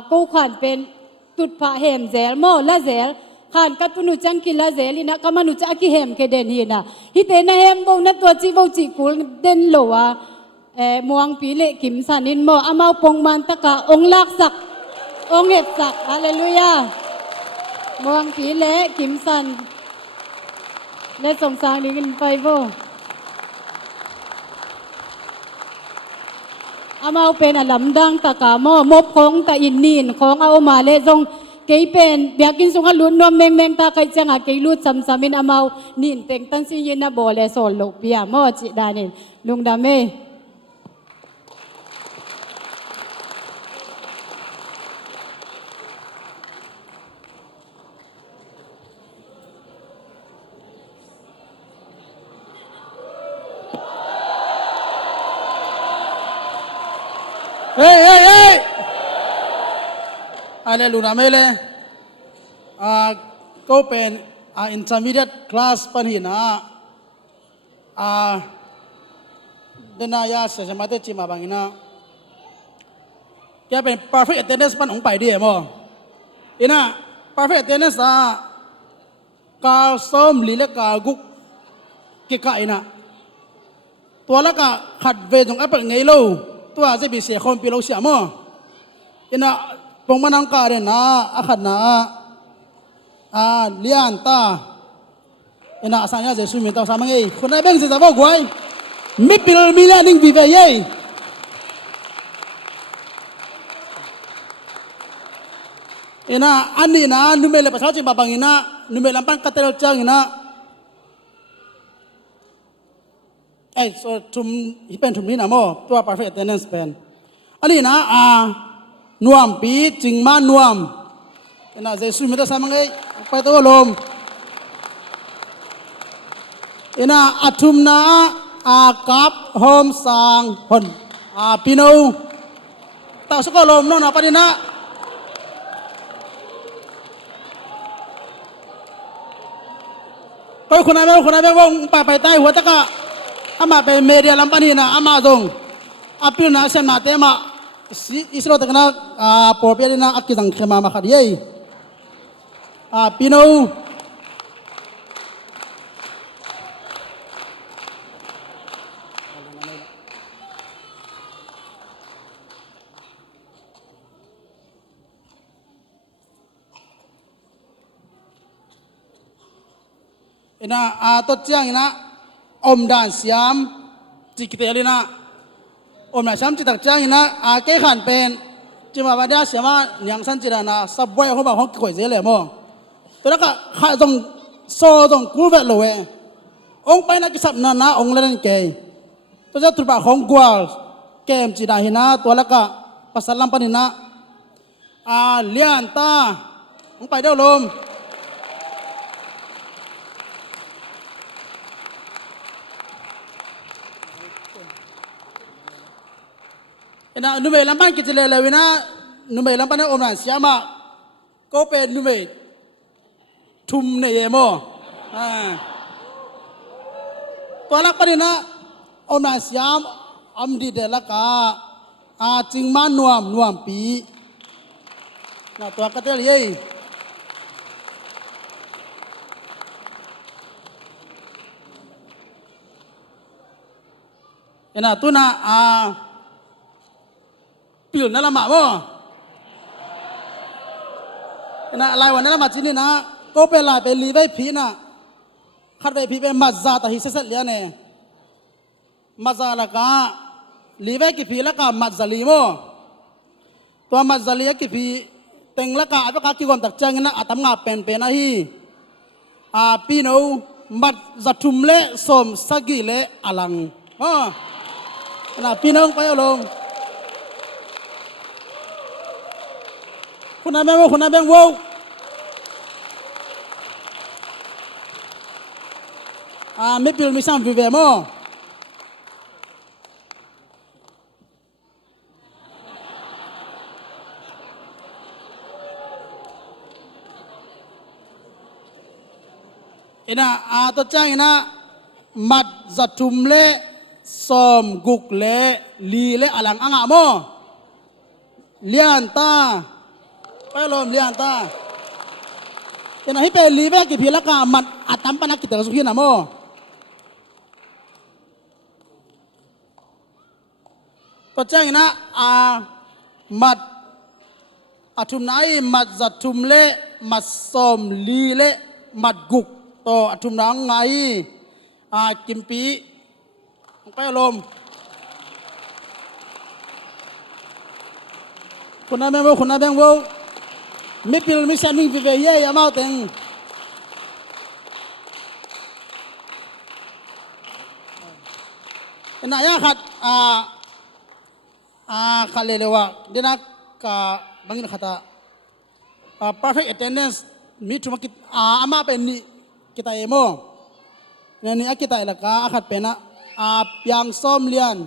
กูขันเป็นตุดพระเหมเซลโมละเซลขันกัดปนุจันกิละเซลินะก็มนุจักกิเหมเคเดนฮีนะฮิเตนะเหมโบนะตัวจีโบจีกูเดนโลวะมวงปีเลกิมสันินโมอามาปงมันตะกะองลักศักองเห็บศักฮาเลลูยามวงปีเลกิมสันและสงสารนี่กันไปโบอามาเป็นอลัมดังตะกาโมมบของตะอินนีนของเอามาเลจงเกยเป็นเบียกินสุงลุนนวมเมงตาไกจังอาเกยลุดซ้ำๆมินอามานินเต็งตันซิยินนะโบเลโซโลเปียโมจิดานินลุงดาเมเฮ้ยอะไรลูนาเมเลก็เป็นintermediate class ปัญหา เดนายาเสียสมาธิจิมาบางอินะแกเป็น perfect attendance ปันองไปดีมั้งอินะ perfect attendance การซ้อมลีและการกุกกิกะอินะตัวละก็ขัดเวทของแอปเปิลไงลูตัวจะไปเสียคนปีเราเสียมั้งอินะตรงมานังการเนี่ยนะอาขัดนะเลียนตาอินะสัญญาจะสุ่มตัวสามังไงคนนั้นเป็นสิ่งที่ว่าไงไม่เป็นมิลานิ่งวิเวยัยอินะอันนี้นะนุ่มเล่ภาษาจีนบางอินะนุ่มเล่ลำพังกัตเตอร์จังอินะso ทุมฮิเป็นทุมนี้นะมั้งตัว perfect attendance เป็นอันนี้นะนวมปีจิงมานวมอินะจะสุ่มตัวสามังไงไปตัวลมอินะอัตุมนะกับโฮมสังหนปีนูตาสุกลมน้องนะปะนี่นะไปคนไหนวงไปใต้หัวตะกะอามาเป็นเมเดียลำปานี่นะอามาตรงปีนูนะเสนาเตมาอิสระตะกันนะปอเปียนะอักกิจังเขมามาขัดยัยปีนูอินะตัวเจียงอินะอมดานสยามจิกเตลินะอมดานสยามจิตักเจียงอินะเกขันเป็นจิมาบดีเสียมาเนียงสันจิรานะสับไว้เขาบอกเขาข่อยเสียเลยมั้งตัวนั้นก็ข้าต้องโซ่ต้องกูเวทเลยองไปนักสับนานะองเล่นเกย์ตัวจะถูกปากของกัวเกมจิดาหินะตัวแล้วก็ภาษาลัมปานินะเลียนตาองไปเดียวลมนะนุ่มเอลัมปันกิจเลวนะนุ่มเอลัมปันอมรันเสียมาก็เป็นนุ่มเอทุ่มเนี่ยโมตัวลักปนินะอมรันเสียมอมดีเดลักาจิงมานนวมปีนะตัวกัตเตอร์ยัยนะตัวน่ะปิลนั่นละมาบ่นะลายวันนั้นละมาจีนี่นะก็เป็นลายเป็นลีไว้ผีนะขัดไว้ผีเป็นมัจจาตาฮิเสสเลียเนี่ยมัจจาละกาลีไว้กี่ผีละกามัจจาลีโมตัวมัจจาลีกี่ผีเต็งละกาเอาไปกี่คนตักจังนะอาตมงาเป็นนะฮีปีนูมัจจาทุมเล่สมสกิเล่อลังนะปีนูไปเอาลงคุณนายแบงค์วูไม่ปิลมิซัมวิเวโมอินะตัวจ้างอินะมัดจัตุมเล่สมกุกเล่ลีเล่อลังอ่างโมเลียนตาไปลมเลียนตาแต่นะให้เป็นลีเวกี่พิลักมันอัตตัมปนักกิตระสุขีนะโมตัวเจ้าอินะมัดอัตุมนายมัดจัตุมเล่มัดสมลีเล่มัดกุกตัวอัตุมนางไงกิมปีไปลมคนนั้นแบงค์วูไม่ปิลมิชันนิ่งวิเวยัยอามาเต็งนายขัดขัดเลวะเดนักบางทีขัดperfect attendance มีทุกข์อามาเป็นนี่kita emoนี่kita elakaขัดเป็นนะyang som lian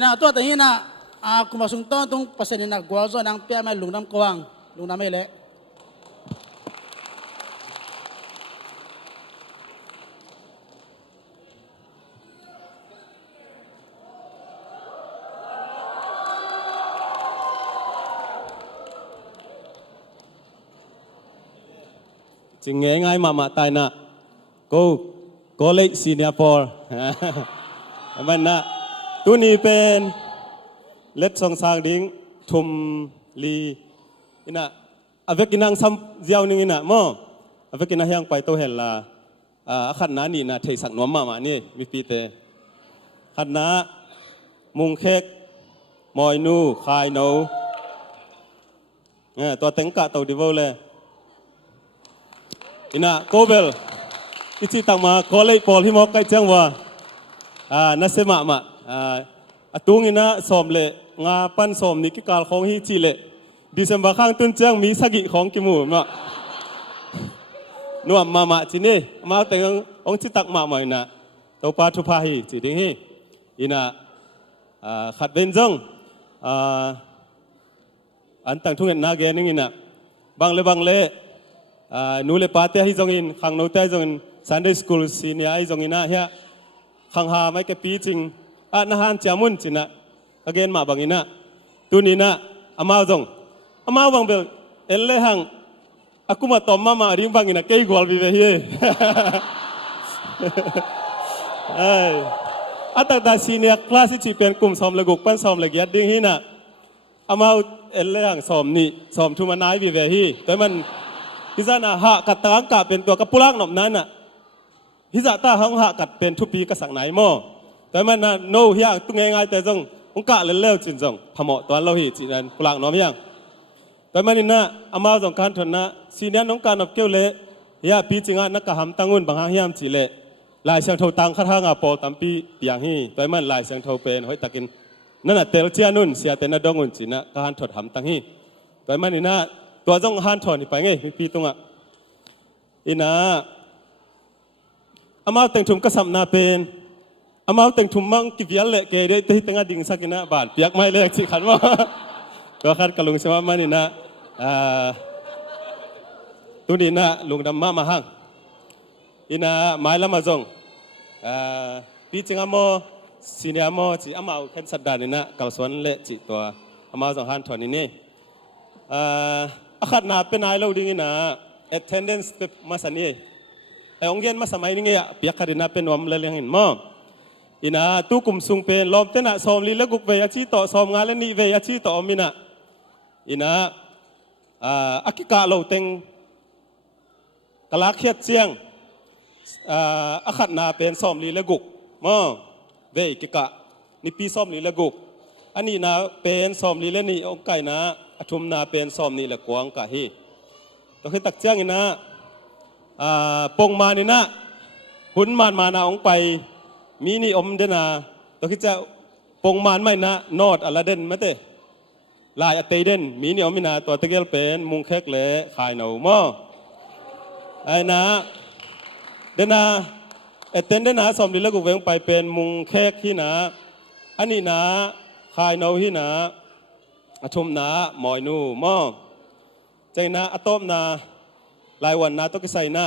ina to ta hina kumasung to tung pasan na gwazo nang pia mai lungnam kwang lungnam mai le จึงง่ายๆมาตายนะก็เลยสิงคโปร์มันนะตัวนี้เป็นเล็ดสองสางดิ้งทุมลีอินะอาเวกินังซ้ำเจ้านึงอินะมั่งอาเวกินังยังไปโตเห็นละขันน้านี่นะเทสักหนวมมานี่มีปีเตขันน้ามุงเค้กมอยนูคายนูตัวเต็งกะตัวดิวเลยอินะโกเบลอิจิตังมาโกเลยปอลที่มอกไกจังว่านัสเซมาตุงอินะสอมเลงาปั้นสอมนี่กิกาลของฮิจิเลดิเซมบาข้างตุนเจียงมีสกิของกิมูมานัวมาจีนี่มาแต่งองจิตักมาอินะตัวปาทุพาฮีจีดิ้งฮีอินะขัดเบนจงอันต่างทุ่งเงินนาเกนิงอินะบางเลนูเลปาเตะฮิจงอินขังโนเตะจงอินซันเดย์สคูลซีเนียฮิจงอินนะเฮียขังหาไม่แก่ปีจริงนาฮันจามุนจินะอเกนมาบางอินะตุนีนะอามาจงอามาบางเบลเอลเลหังaku ma tom ma ring bang ina kei gol bi ve hi ai atak da senior class chi pen kum som le guk pan som le gyat ding hi na amau el le hang som ni som thu ma nai bi ve hi toy man hi za na ha kat tang ka penตัวกะปุลักนอมนั้นน่ะhi za ta hang ha kat pen thu pi ka sak nai mo toy man na no hi tu ngai ngai te jong ong ka le lew chin jong phamo twan lo hi chi nan pulang nom yang แต่มันนี่นะอามาสงการทนนะสีนี้น้องการนับเกี่ยวเลยยาปีจริงอ่ะนักกะหำตั้งอุ่นบางห้างยามจีเล่ลายเสียงเท่าตังข้าทางอ่ะปอตัมปีอย่างฮีแต่มันลายเสียงเท่าเป็นห้อยตะกินนั่นน่ะเตลเจียนุ่นเสียแต่น่ะดองอุ่นจีนะกะหันถอดหำตั้งฮีแต่มันนี่นะตัวจงหันถอดนี่ไปไงมีปีตรงอ่ะอีนะอามาแต่งถุงกระสับนาเป็นอามาแต่งถุงมั่งกิบยันเละเกยได้ที่ตั้งดิ่งสักนะบาดเปียกไม่เละสิขันว่าก็คัดกระลุงเสมามันนี่นะตัวนี้นะลุงดำมาหังอินะไม้ละมาจงปีจิงอโมซีเนียโมจีอามาเข็นสัตดานี่นะกัลสวนเละจิตัวอามาจงหันถอนนี่อาขัดนาเป็นนายเราดิ้งนะ attendance มาสันนี่ไอ้องเย็นมาสมัยนี้เปียกขัดนาเป็นวมเลี้ยงหินมออินะตู้กลุ่มสุงเป็นลมเต้นอะสอมลีละกุกเวียชีต่อสอมงานและนี่เวียชีต่อมินะอินะอากิกาเราเต็งกลาเขียดเชียงอาขัดนาเป็นสอมลีละกุกมอเวกิกะนี่ปีสอมลีละกุกอันนี้นะเป็นสอมลีละนี่องไก่นะอทุมนาเป็นสอมนี่ละกวางกะฮีต้องให้ตักเชียงอินะปงมานี่นะหุ่นมันมานาองไปมีนี่อมเดนาตัวคิดจะปงมานไม่นะนอดอะไรเด่นไม่เตะลายอเตเด่นมีนี่อมมินาตัวตะเกียบเป็นมุงเค้กเละขายหนูหม้อไอ้นะเดนาเอเตนเดนาสมดีแล้วกูเวงไปเป็นมุงเค้กที่นะอันนี้นะขายหนูที่นะชมนะหมอยนูหม้อใจนะอตอมนะลายวันนะตัวกิใส่นะ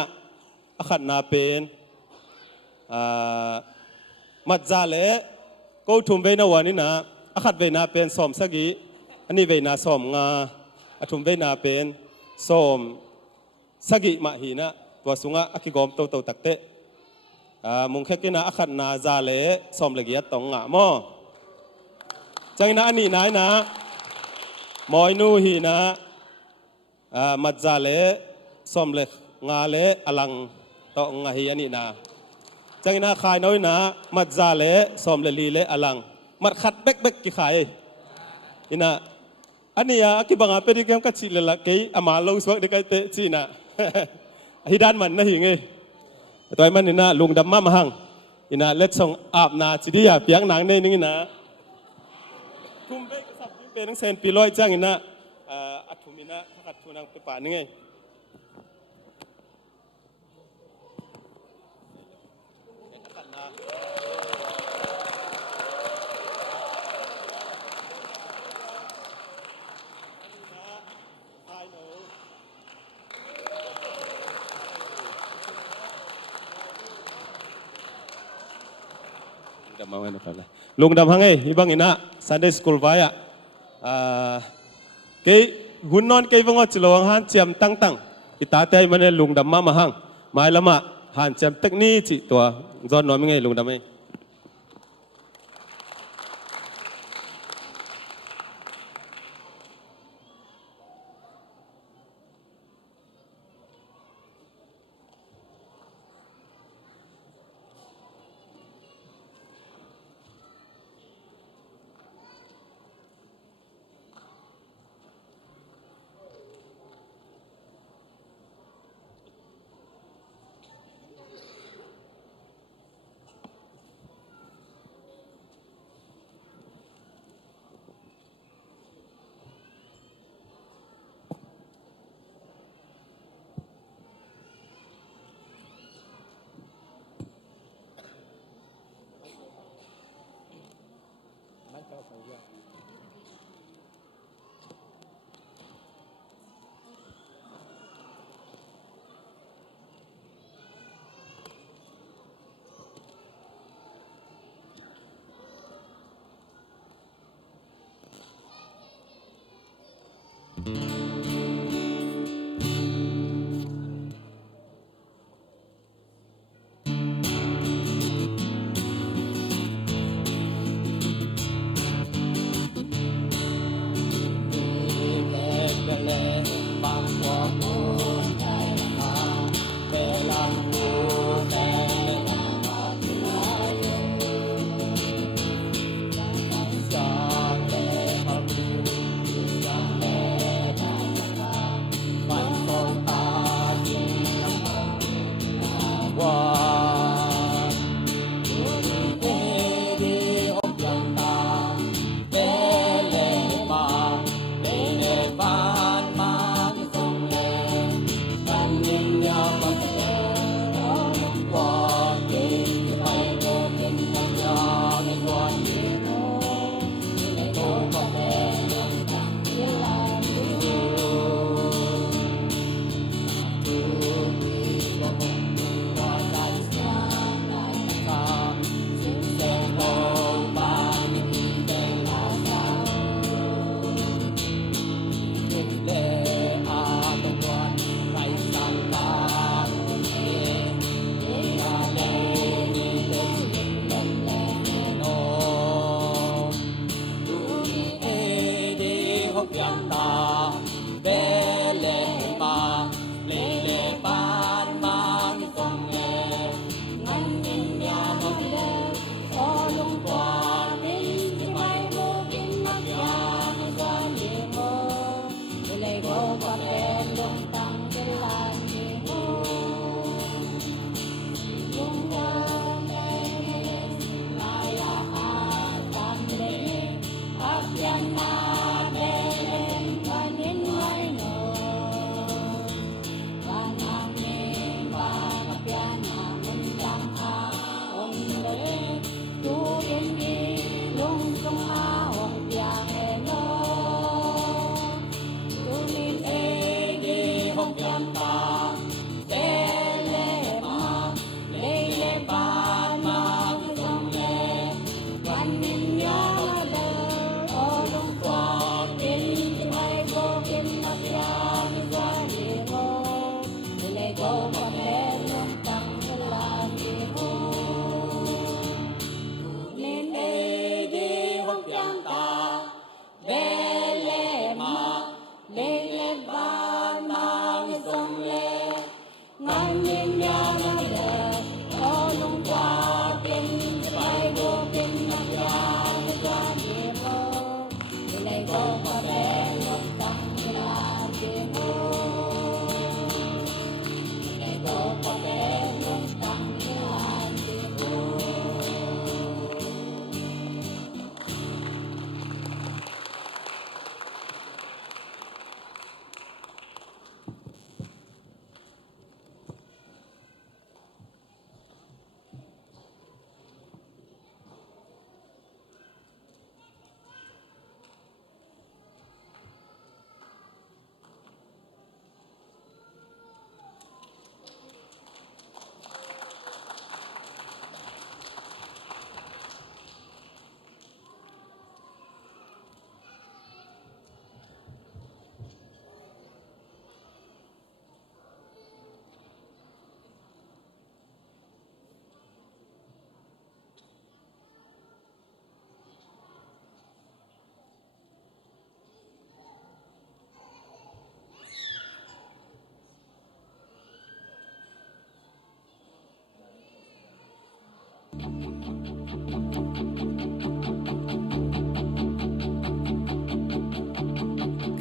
อขัดนาเป็นมัดซาเล่ก็ทุ่มเวนาวันนี้นะอาขัดเวนาเป็นสอมสกีอันนี้เวนาสอมงาทุ่มเวนาเป็นสอมสกีมาหีนะตัวสุงะอากิกอมโตตักเตะมุงแค่กินะอาขัดนาซาเล่สอมละเกียตองงะมอจังนะอันนี้นายนะมอยนูหีนะมัดซาเล่สอมเละงาเล่อลังตองงะหีอันนี้นะจังนะขายน้อยนะมัดซาเล่สอมเลลีเล่อลังมัดขัดเบกกี่ขายอินะอันนี้อะกี่บางอาเป็นที่เกี่ยวกับชีเลละกี่อามาลงสวกเด็กไอเตจีนะฮิดานมันนะหิงเอตัวมันนี่นะลุงดำมาหังอินะเล็ดส่งอาบนาจีดีอะเปียงหนังในนี่นะทุ่มเบกสับเป็นทั้งเซนปีร้อยจังอินะอัฐุมินะขัดทุนังไปป่านี่ไง ดำมาไว้นะครับลุงดำฮังเอ้ยibang ina Sunday school vaya kay hunnon kay bangot silawang han chiam tang tang itatay man lung dam ma mahang mai lama han chiam tekni chi to zon no mi ngai lung dam ai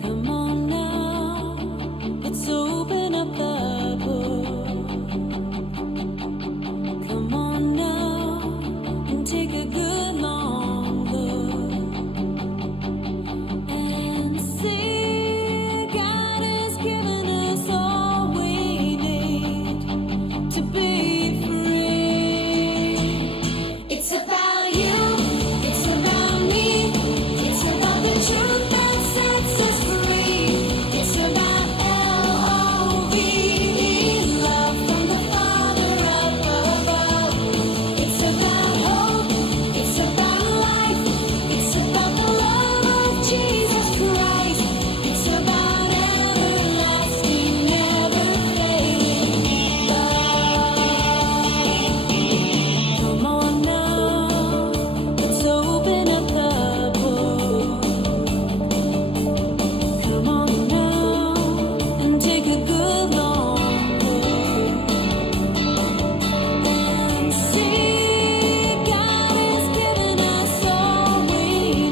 Come on now, let's open up the book. Come on now and take a good long look and see God has given us all we need to be free. It's about you, it's about me, it's about the truth that sets us free. It's about L-O-V-E, love from the Father up above. It's about hope, it's about life, it's about the love of Jesus Christ. It's about everlasting, never failing love. Come on now, let's open up the book. Come on now and take a good long look and see God has given us all we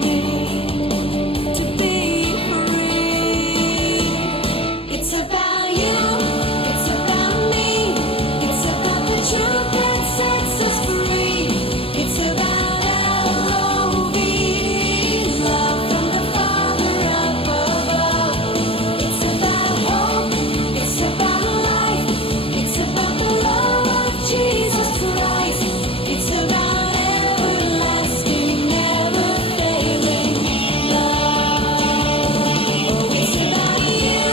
need to be free. It's about you, it's about me, it's about the truth that sets us free. It's about L-O-V-E, love from the Father up above. It's about hope, it's about life, it's about the love of Jesus Christ. It's about everlasting, never failing love. Oh, it's about you,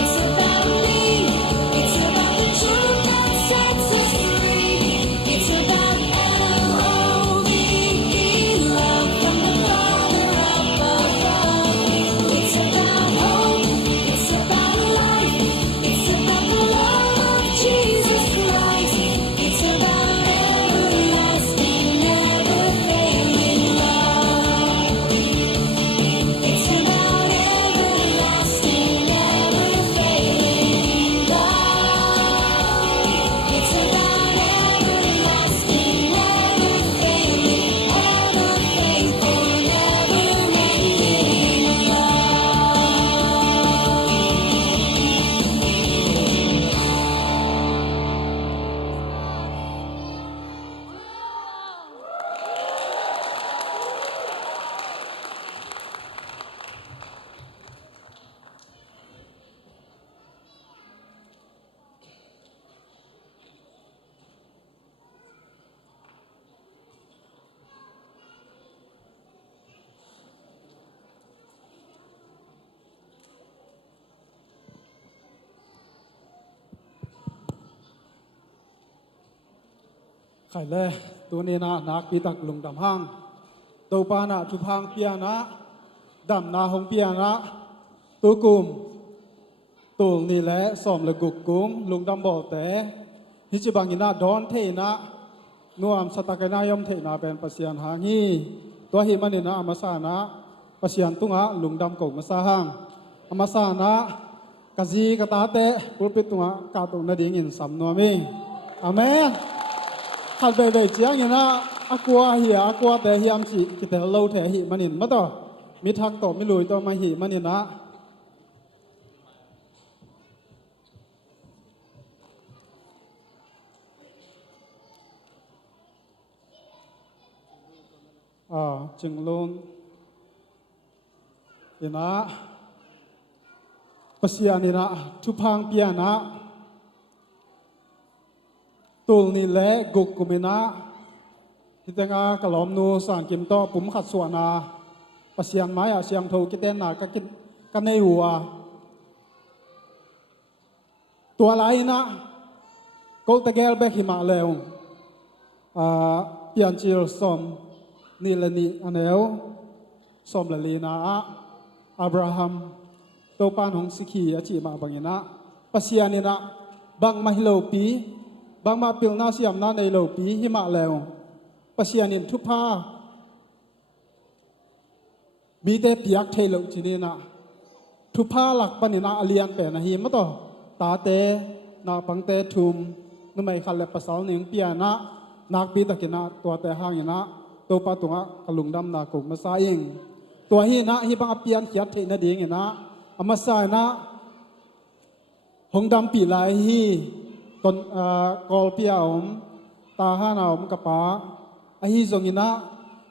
it's about me, it's about the truth that sets us free. It's about L-O-V-E, love from the Father up above. It's about hope, it's about life, it's about the love of Jesus Christ. It's about everlasting, never failing love. It's about everlasting, never failing love. It's about everlasting, never failing, ever faithful, never ending love. ไข่แล่ตัวนี้นะนักปีตักลงดำห้างตัวปานะทุพังเปียนะดำนาหงเปียนะตัวกลุ่มตัวนี่แหละสอมละกุกกุ้งลงดำบ่อแต่ฮิจิบังอินะดอนเทนะนวมสตากนายมเทนะเป็นปัสยานหางีตัวหิมันนี่นะอามาสานะปัสยานตุงะลงดำกงมาสาห้างอามาสานะกะจีกะตาเตะปุลปิตุงะกาตุงนาดิ่งอินสัมนวมิอาเมนขัดไปเลยเจียงอย่างนะอากลัวเหียอากลัวแต่เฮียมจีกิแต่เราแถหิมันนินมาต่อมีทักต่อไม่ลุยต่อมาหิมันนินนะจึงลุนเห็นนะปัสยานี่นะทุพังเปียนะตูนี่แหละกุกกุมินะที่แต่งากะลอมนูสานกิมโตปุ่มขัดส่วนนาปัสยานไม้อาเสียงโทกิเตนนาก็กินกันในหัวตัวไรนะก็ตะเกลเบกหิมาแล้วเปลี่ยนจิลสมนี่ละนี่อันเอวสมละลีนาอับราฮัมตัวปานของสิขีอาจีมาบางอย่างนะปัสยานี่นะบางมาฮิโลปีบางมาเปียงนาเสียมนาในโลปีหิมาแล้วปัสยานินทุพามีแต่เปียกเทลจีนี่นะทุพาหลักปนินาอเลียนแปนะหิมะต่อตาเตนาปังเตทุมนุ่มไอคันเล็บภาษาหนึ่งเปียนะ นักปีตะกินะตัวแต่ห้างอินะตัวปะตุงะกลุงดำนากุมาสายิงตัวฮีนะฮีบังอเปียนเขียดเทนะดีงินะอามาสายนะหงดำปีลายฮีตนกอลเปียอมตาฮานาอมกะปาอฮีจงินะ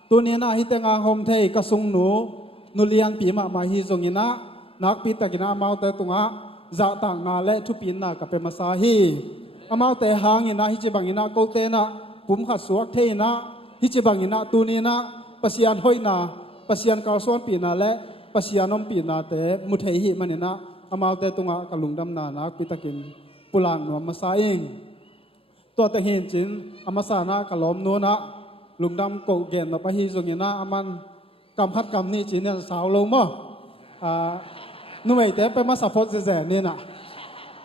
ตัวนี้นะฮีเตงาหอมเทกะสุงหนูนุเลียงปีมาฮีจงินะนักปีตะกินะมาแต่ตุงะจะต่างนาและทุปีนนากะเปมาสาฮีอามาแต่หางอินะฮิจิบังอินะโกเตนะปุ่มขัดสวกเทนะฮิจิบังอินะตัวนี้นะปัสยานห้อยนาปัสยานกาลส่วนปีนาและปัสยานอมปีนาแต่มุทัยหิมันนะอามาแต่ตุงะกะลุงดำนานักปีตะกินปุลานนวมมาสาเองตัวตะเห็นจินอามาสานะกะล้อมโนนะลุงดำโกเกนนะปะฮีจงอินะอามันกำพัดกำนี้จินเนี่ยสาวลงมั้งนุ่มไอแต่ไปมาสัพพะเจนี่นะ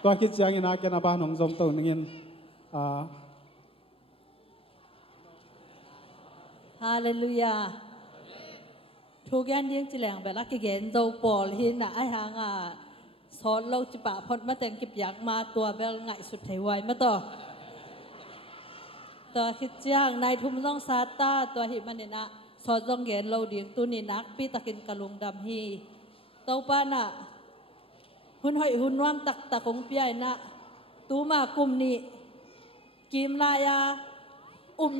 ตัวคิดจังอินะแกนาบ้านของจอมตัวนึงฮาเลลูยาทุกอย่างเดียงจิแหลงแบบลักเกนโดปอลหินนะไอหางสอนเราจิปะพอดมาแต่งกิบอยากมาตัวเบลไงสุดไทยไวมาต่อตัวคิดจังนายทุ่มต้องซาตาตัวหิมันเนี่ยนะสอนต้องเกนเราเดียงตัวนี้นักปีตะกินกะลุงดำฮีเต้าป้าน่ะหุ่นหอยหุ่นว่ามตักตะคงเปียนะตูมากลุ่มนี้กิมลายา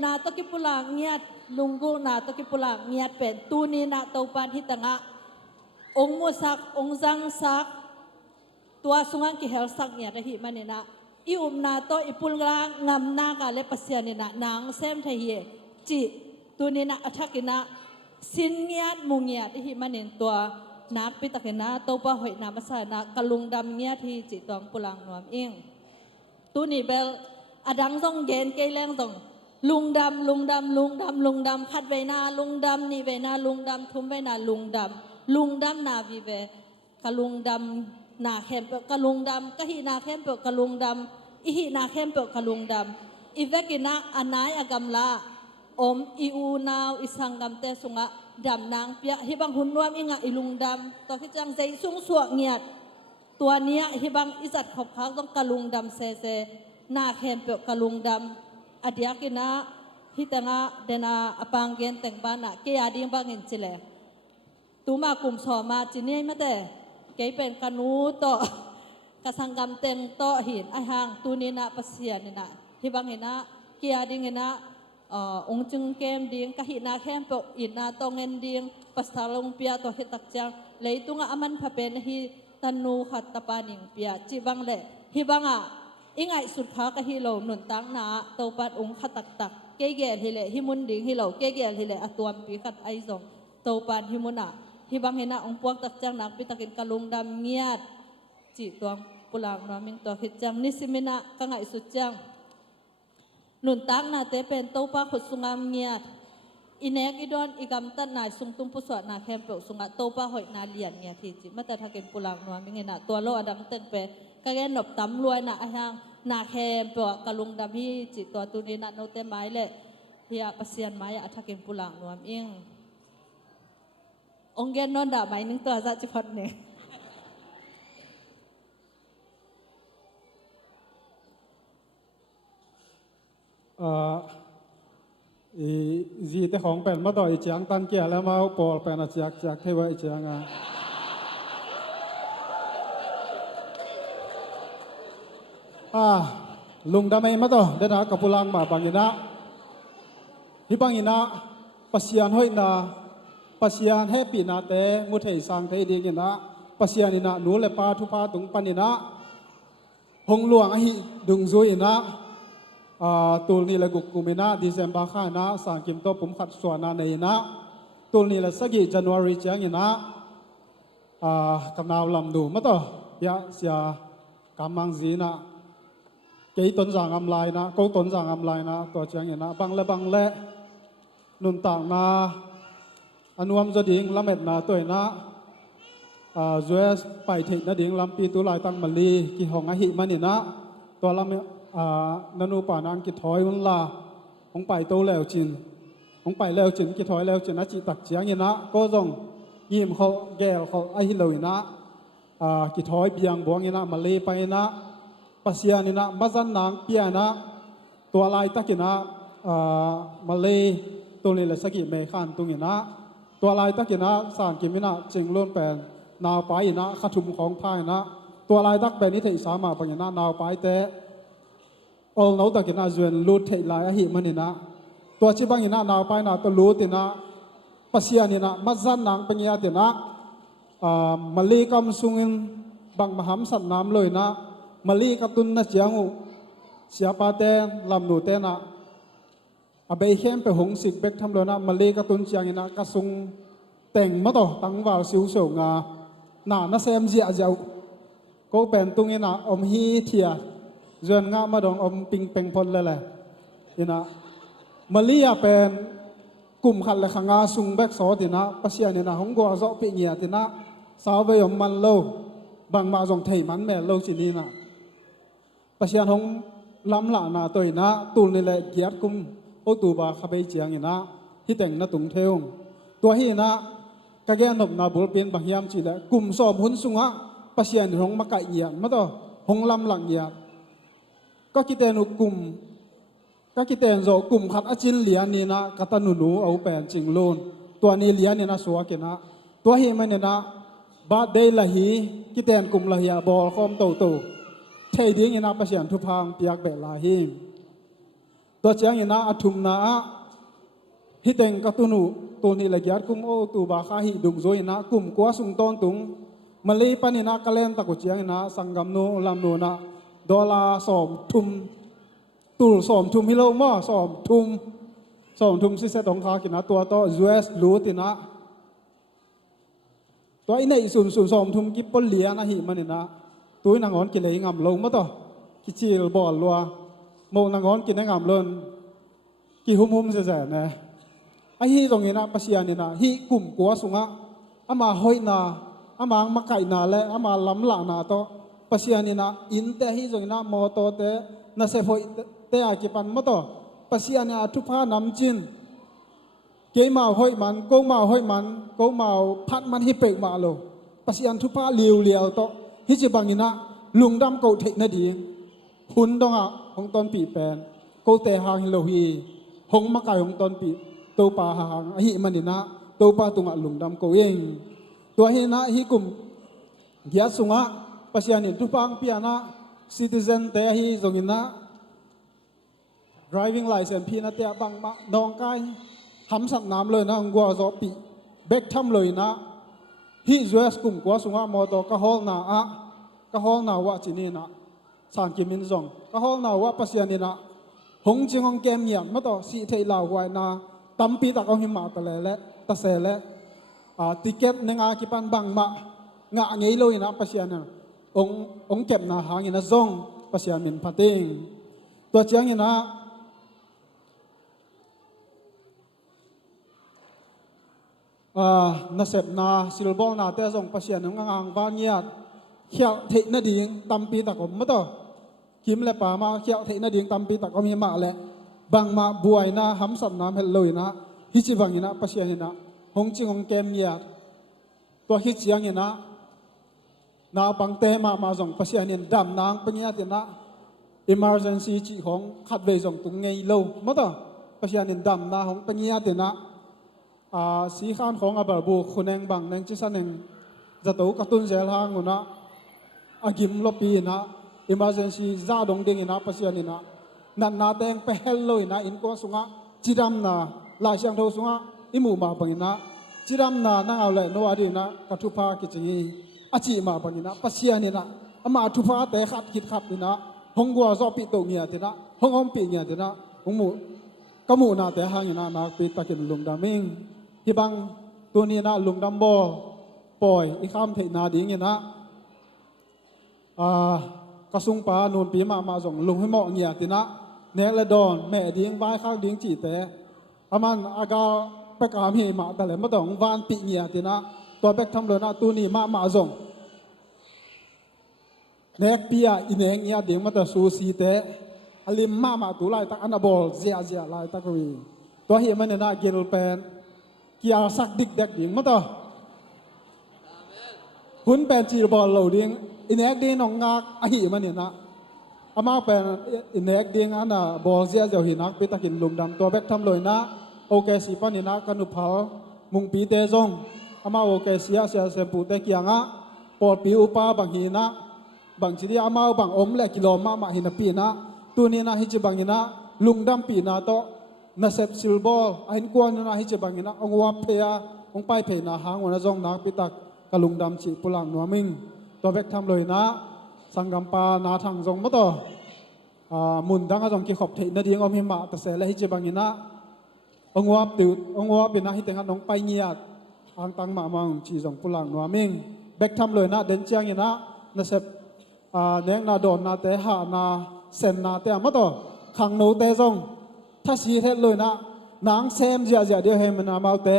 นาตะกิปุลางเงียดลุงกูนาตะกิปุลางเงียดเป็นตูนี้นาเต้าป้านที่ตังะองมุสักองจังสักตัวสุงังกิเฮลสักเนี่ยกะหิมันเนี่ยนะอีนาโตอีปุลกลางงำนากาเลปัสยาเนี่ยนะนางเซมไทยจิตัวนี้นะอัฐกินะสินเงียดมุงเงียดที่หิมันเนี่ยตัวนักปิตะเกนะโตปะหอยนามาสานะกะลุงดำเงียที่จิตองปุลังนวมเองตูนี่เบลอดังต้องเกณฑ์เกยแรงต้องลุงดำลุงดำลุงดำลุงดำคัดไว้นาลุงดำนี่ไว้นาลุงดำทุ่มไว้นาลุงดำลุงดำนาวิเวกะลุงดำนาเข้มเปกะลุงดำกะหินาเข้มเปกะลุงดำอีหินาเข้มเปกะลุงดำอีเวกินะอนายอากำลาอมอีอูนาวอิสังกำเตสุงะดำนางเปียฮิบังหุ่นรวมอิงะอิลุงดำตัวที่จังใจสูงสวกเงียดตัวเนี้ยฮิบังอิจัดขบค้างต้องกะลุงดำเซเซนาเข้มเปกะลุงดำอดียกินะฮิตังะเดนาอปังเกนแต่งบ้านนะเกียดิงบางเงินจิเลตูมากลุ่มสอมาจิเนียมาแต่เกยเป็นกนูโตกสังกำเต็งโตหินไอหางตูนี้นะปัสยานี่นะฮิบังเห็นนะเกียดิงเห็นนะองจึงเกมดิงกะหินาเข้มเปอินาตองเงินดิงปัสตาลงเปียตัวเฮตักจังเลยตุงอามันพะเป็นฮิตันนูขัดตะปานิงเปียจิบังเลฮิบังอ่ะอิงไอสุดขากะฮิโลหนุนตังนาโตปัดองขัดตักเกเกลฮิเลฮิมุนดิงฮิโลเกเกลฮิเลอตัวมปีขัดไอซงโตปัดฮิมุนะฮิบังเห็นนะองพวกตักจังนักปิตะกินกะลุงดำเงียดจิตวงปุลางนอมิงตัวคิดจังนิสิมินะกังไอสุดจังหนุนตังนาเตเป็นโตปาขุดสุงามเงียดอินเอกอิดอนอิกำตันนาสุงตุมปุสวนาแคมเปลสุงะโตปาหอยนาเลียนเงียทีจิมาแต่ถ้าเกินปุลางนวมิงเงนะตัวโลอดังเต็งเปกะเกนหนบตำรวยนะไอหางนาแคมเปกะลุงดำฮีจิตัวตุนีนะโนเตไม้เละเฮียปัสยานไม้อะถ้าเกินปุลางนวมเององเกนนอนด่าไม้นึงตัวจะจิพัดเนี่ยจีแต่ของเป็นมาต่อยเจียงตันเกียแล้วมาปอลเป็นเจียกเทวะเจียงลุงดำไม่มาต่อเดินหากับปุลังมาบางยินะฮิบังยินะปัสยานห้อยนาปัสยานให้ปีนาเตมุทัยสังเทดีกินะปัสยานินะหนูเลปาทุพาตุงปันินะหงหลวงอหิดุงซุยนะตูนี่ละกุกกุมินะดิเซมบาข้านะสังกิมโตปุ่มขัดส่วนนาในนะตูนี่ละสักกี่จันวารีเจียงนะกำนาวลำดูมาต่อยะเสียกำมังจีนะเกยต้นจางอำลายนะก็ต้นจางอำลายนะตัวเจียงนะบังและนุนต่างนะอนุมจะดิ่งละเม็ดนะตัวนะจวยไปถึงนะดิ่งลำปีตุลายตั้งมะลีกี่ห้องอหิมันนี่นะตัวละนันูป่านังกิถอยวันลาของไปโตแล้วจินของไปแล้วจินกิถอยแล้วจินนะจิตักเจียงยินะก็ต้องยิ้มเขาแก้วเขาไอฮิโลยนะกิถอยเบียงบวงยินะมาเลไปนะปัสยานินะมาจันนางเปียนะตัวลายตะกินะ มาเลยตัวนี้เลยสกิเมขันตรงนี้นะตัวลายตะกินะสารกิมินะจึงล้วนแปลนนาวไปนะขทุมของพายนะตัวลายตักเป็นนิเทศสามาปัญญานาวไปแต่อลนาวตะกินะจวนลูดเทลายอหิมันนี่นะตัวชิบังนี่นะนาวไปนะตัวลูดตินะปัสยานี่นะมัจจันนางปัญญาตินะมาลีกำสุงินบังมหามสัตน้ำเลยนะมาลีกตุนนะเจียงอุเสียปาเตนลำหนูเตนะอาเบยเข้มไปหงสิกเบกทำเลยนะมาลีกตุนเจียงนะกระสุงแต่งมาต่อตั้งว่าสิวเสงาหน้าน่าเซมเจียเจ้าก็เป็นตุงนี่นะอมฮีเทียจวนงามาดองอมปิงเป็งพลเลยแหละนี่นะมาลีเป็นกลุ่มขัดเลยขงาสุงเบกสอตินะปัสยานี่นะหงกัวโซปิเงียตินะสาวไปยมมันโลบางมาจงไทยมันแม่โลจีนี่นะปัสยาหงล้ำหลานาตัวนะตูนนี่แหละเกียรติกุมโอตูบาขบเจียงนี่นะที่แต่งนะตุงเทวตัวฮีนะกะแกนบนาบุรเป็นบางยามจีแหละกลุ่มสอบหุนสุงะปัสยานี่หงมาไก่เยียนมาต่อหงล้ำหลังเยียนก็คิดแต่นุกลุ่มก็คิดแต่โจกลุ่มขัดอจินเหลียนนี่นะกัตนุนูเอาแปลนจิงโลนตัวนี้เหลียนนี่นะสัวกินะตัวฮีมันเนี่ยนะบาดเดยละฮีคิดแต่กลุ่มละฮีบอลคอมโตโตเทดิ้งนี่นะปัสยาทุพังเปียกเบลาฮีตัวเจียงนี่นะอทุมนะฮิตเองกัตุนูตัวนี้ละเกียรติกุมโอตูบาคาฮิดุงโจยนะกลุ่มกัวสุงตอนตุงมาเลยปานี่นะกะเลนตะกุเจียงนี่นะสังกัมโนลำโนนะดอลาสอมทุมตูสอมทุมฮิโลมอสอมทุมซิเซตองคากินะตัวโตยูเอสลูตินะตัวอินในสุนสอมทุมกิปปลเลียนะฮิมันนี่นะตัวนางอนกิเลยงำลงมาต่อกิจิลบอลลัวโมนางอนกินงำลนกิหุมเสียๆนะไอ้ฮีตรงนี้นะปัสยานี่นะฮีกลุ่มกัวสุงะอามาหอยนาอามามาไก่นาและอามาล้ำหลานาโตปัสยานี่นะอินเตฮีตรงนี้นะมอโตเตน่าเสพหอยเตอากิปันมาโตปัสยานี่ทุพานำจินเกี่ยมาหอยมันโกมาหอยมันโกมาพัดมันฮิเปกมาโลปัสยาทุพาเลียวโตฮิจิบังนี่นะลุงดำเกาเทนดีหุ่นดองอ่ะของตอนปีแปนโกเตหางฮิโลฮีหงมาไก่ของตอนปีตัวปลาหางฮิมันนี่นะตัวปลาตุงอ่ะลุงดำเกาเองตัวฮินะฮิกุมเกียรสุงะปัสยานี่ทุพังพิอานะซิติเซนเตฮิตรงนี้นะ driving license พี่นะเตะบังมาดองไก่หำสัตน้ำเลยนะงัวจอปีเบกทำเลยนะฮิจวยสกุมกัวสุงะมอโตกะฮอลนาอะกะฮอลนาวะจีนี่นะสานกิมินซองกะฮอลนาวะปัสยานี่นะหงจิงหงเกมเงียบมาต่อสีเทลาวไว้นะตั้มปีตะเอาหิมะตะเลและตะเสและติเก็ตนึงอากิปันบังมางะเงยเลยนะปัสยานี่องเก็บนาหางนะซองปัสยามินพัดเองตัวเจียงนี่นะน่าเสพนาซิลบอลนาเตะส่งปัสยานึงอ่างวานียเขียวเทนดิ่งตั้มปีตะกมาต่อคิมและป่ามาเขียวเทนดิ่งตั้มปีตะกมีมาและบางมาบวยนะหำสับน้ำเฮลโลยนะฮิจิบังนะปัสยานะหงจิงหงเกมเนียตัวฮิจิยังนะนาบังเตมาส่งปัสยานี่ดำนางปัญญาเตนะ emergency จีของขัดเวส่งตุงไงโลมาต่อปัสยานี่ดำนาของปัญญาเตนะสีข้านของอาบาบูคนแองบังแองจิสันเองจะตัวกระตุ้นเซลหางนะอากิมลปีนะ emergency ซาดงดิ่งนะปัสยานี่นะนันนาแดงไปเฮลโลยนะอินกัวสุงะจิดำนาลายเชียงโทสุงะอิมูมาบังนะจิดำนานั่งเอาเลยโนอาดีนะกัทุพากิจงีอาจีมาบังนะปัสยานี่นะอามาทุพาแต่ขัดคิดขัดนี่นะหงกัวซอปิโตเงียตินะหงอมปีเงียตินะหงมูกมูนาแต่หางนี่นะนักปีตะกินลุงดามิงที่บางตัวนี้นะลุงดำบอปล่อยอีข้ามเทนาดิ้งเนี่ยนะกระสุงปานูนปีมาส่งลุงให้เหมาะเงียตินะเนละดอนแม่ดิ้งไว้ข้างดิ้งจีแต่อามันอากาไปกามเหมาแต่เลยไม่ต้องวานปีเงียตินะตัวแบกทำเลยนะตัวนี้มาส่งเนกปียอินเองเงียดิ้งมาแต่สูสีแต่อลิมมาตัวไล่ตักอันบอลเสียไล่ตักวีตัวเหี้ยมันเนี่ยนะเกลเป็นกียร์สักดิกเด็กดิ่งมาต่อหุ่นเป็นจีบอลเหล่าดิ่งอินเอกดีน้องงากอหิมันเนี่ยนะ อามาเป็นเนกดิ้งอันน่ะบอลเสียเจ้าหินักปีตะกินลุงดำตัวแบกทำเลยนะโอเคสิปันหินักกันุพามุงปีเตจงอามาโอเคเสียเสียเสปูเตกียงะปอดปีอุปาบางหินะบางทีอามาบางอมและกิโลมาหินปีนะตัวนี้นะฮิจิบางหินะลุงดำปีนะโตนาเซปซิลบอลอินกวนนะฮิจิบางหินะองวับเพียองไปเพนะหางวันจงนักปีตักกลุงดำจีปุลังนัวมิงตัวแบกทำเลยนะสังกัมปานาทางจงมะต่อมุนดังอาจงกิขอบเทนดีงอมหิมะแต่เสละฮิจิบังอินะองวับติวองวับเป็นนะฮิตังน้องไปเงียดอังตังมามังจีจงปุลังนัวมิงแบกทำเลยนะเดินเจียงอินะนาเซปเนียงนาโดนนาเตหานาเซนนาเตมะต่อขังโนเตจงถ้าสีเทเลยนะนางเซมเจียเดียวเฮมันนามาเต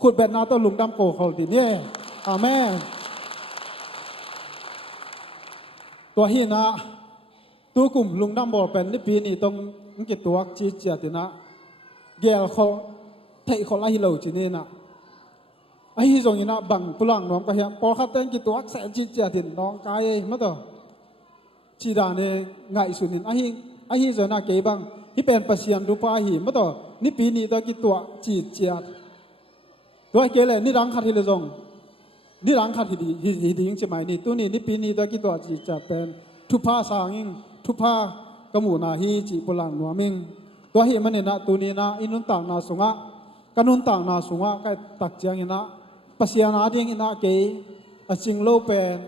ขุดแบบนาตัวลุงดำโกเขาตีเนี่ยอาเมนตัวหินะตัวกลุ่มลุงดำบอกเป็นนี่ปีนี้ต้องเก็บตัวจีเจียตินะเกลเขาเทะเขาไล่เราจีนี่นะไอ้ที่ตรงนี้นะบังปุลังน้องก็เห็นพอเขาเต้นเก็บตัวแสนจีเจียตินน้องกายมั้งต่อจีดาเนี่ยง่ายสุดนี่ไอ้ที่จะน่าเก็บบังที่เป็นปัศยานรูปาหิมั้งต่อนี่ปีนี้ต้องเก็บตัวจีเจียตัวเกลเลยนี่รังขัดที่เลยจงนี่รังขัดที่ดีใช่ไหมนี่ตัวนี้นี่ปีนี้ตัวกี่ตัวจีจะเป็นทุพาสางิงทุพากมูนาฮีจีปุลังนัวมิงตัวเฮมันเนี่ยนะตัวนี้นะอินุนต่างนาสุงะกันุนต่างนาสุงะก็ตักเจียงอินะปัศยานาเดียงอินะเกยอจิงโลเป็น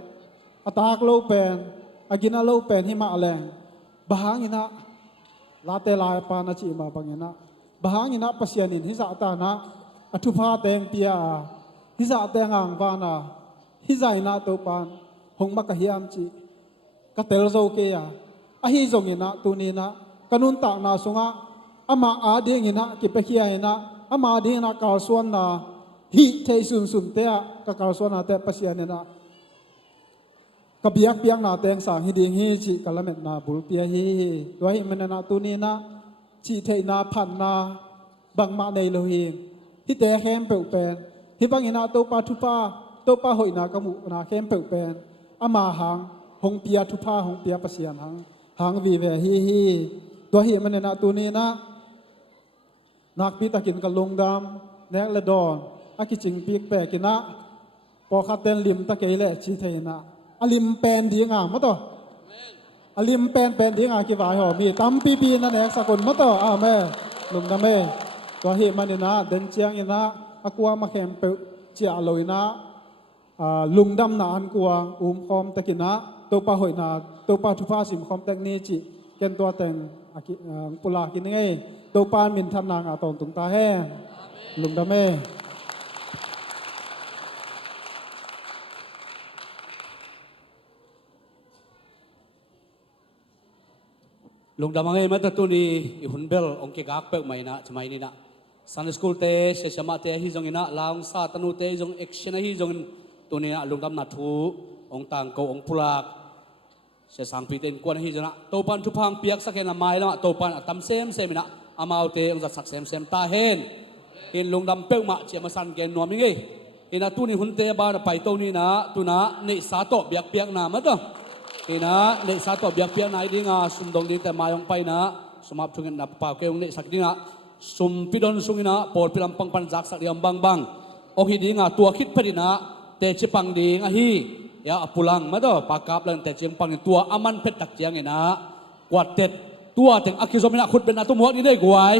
อตากโลเป็นอากินาโลเป็นหิมาแรงบางอินะลาเตลายปานาจีมาบางอินะบางอินะปัศยานินหิสาตานะอทุพาเตงเปียฮิซาเตงอังวานาฮิซาอินาโตปานหงมักกะฮิอัมจีกะเตลโซเกียอะฮิจงอินะตูนีนะกะนุนตากนาสุงะอะมาอาเดงอินะกิเปเคียอินะอะมาเดงนะกาลสวนนาฮิเทซุนซุนเตะกะกาลสวนนาเตปะเสียเนนะกะเบียกเปียงนาเตงสางฮิดิงฮิจิกะละเมตนาบุลเปียฮิตัวฮิมันนะตูนีนะจีเทนาพันนาบังมาในโลหิงฮิเตแคมเปลเป็นฮิบังอินาโตปาทุปาโตปาหอยนากะมุนาเข้มเปิกเป็นอามาหังหงเปียทุพาหงเปียปะเสียนหังวีเวฮีตัวเฮมันนะตัวนี้นะนักปีตะกินกะลงดำแนกละดอนอากิจิงปีกแปะกินะปอคาเตนลิมตะเกยและชีเทนะอลิมแปนดีงามมะต่ออลิมแปนดีงามกิวายหอมีตั้มปีนั่นแอกสกุลมะต่ออาแม่ลงดำแม่ตัวเฮมันนะเดินเจียงอินะอากวามาเข้มเปิกเจียลอยนะลุงดำนานกวางคอมตะกินะตัวปลาหอยนาตัวปลาทุพาสิมคอมแตงนี้จิเกนตัวแต่งปุลากินไงตัวปลามินทันนางอาตองตุงตาแห้ลุงดำเม่ลุงดำไงมาตัวนี้หุ่นเบลองค์เกกเปิกใหม่นะสมัยนี้นะซันสกูลเตะเชชมาเตะฮิจงอินะลาวซาตนูเตะจงเอ็กชันฮิจงตัวนี้นะลุงดำนัดทูองต่างโกองปุลากเชสังปีเต็นกวนฮิจนะตัวปันทุพังเปียกสักแค่ละไม้แล้วตัวปันตั้มเซมนะอามาเตะองจัดสักเซมตาเห็นลุงดำเปิกมาเจมาสันเกนนัวมิงไงนะตัวนี้หุ่นเตะบ้านไปตัวนี้นะตัวนะเนสาโตเปียกนามาตัวนะเนสาโตเปียกนายดิ้งอ่ะสุนดงดิ้งแต่มายองไปนะสมับทุกันนับปากเกองเนสักดิ้งอ่ะสุมพิดอนสุงินะปอดพิลำปังปันจักสักเดียมบางองหิดีงาตัวคิดพอดีนะเตจิปังดีงาฮียาปุลังมาดอปากกาบลันเตจิปังตัวอามันเพชรตักเจียงไงนะกวาดเต็ดตัวถึงอักขิสมินะขุดเป็นอาตุมหัวนี่ได้กวย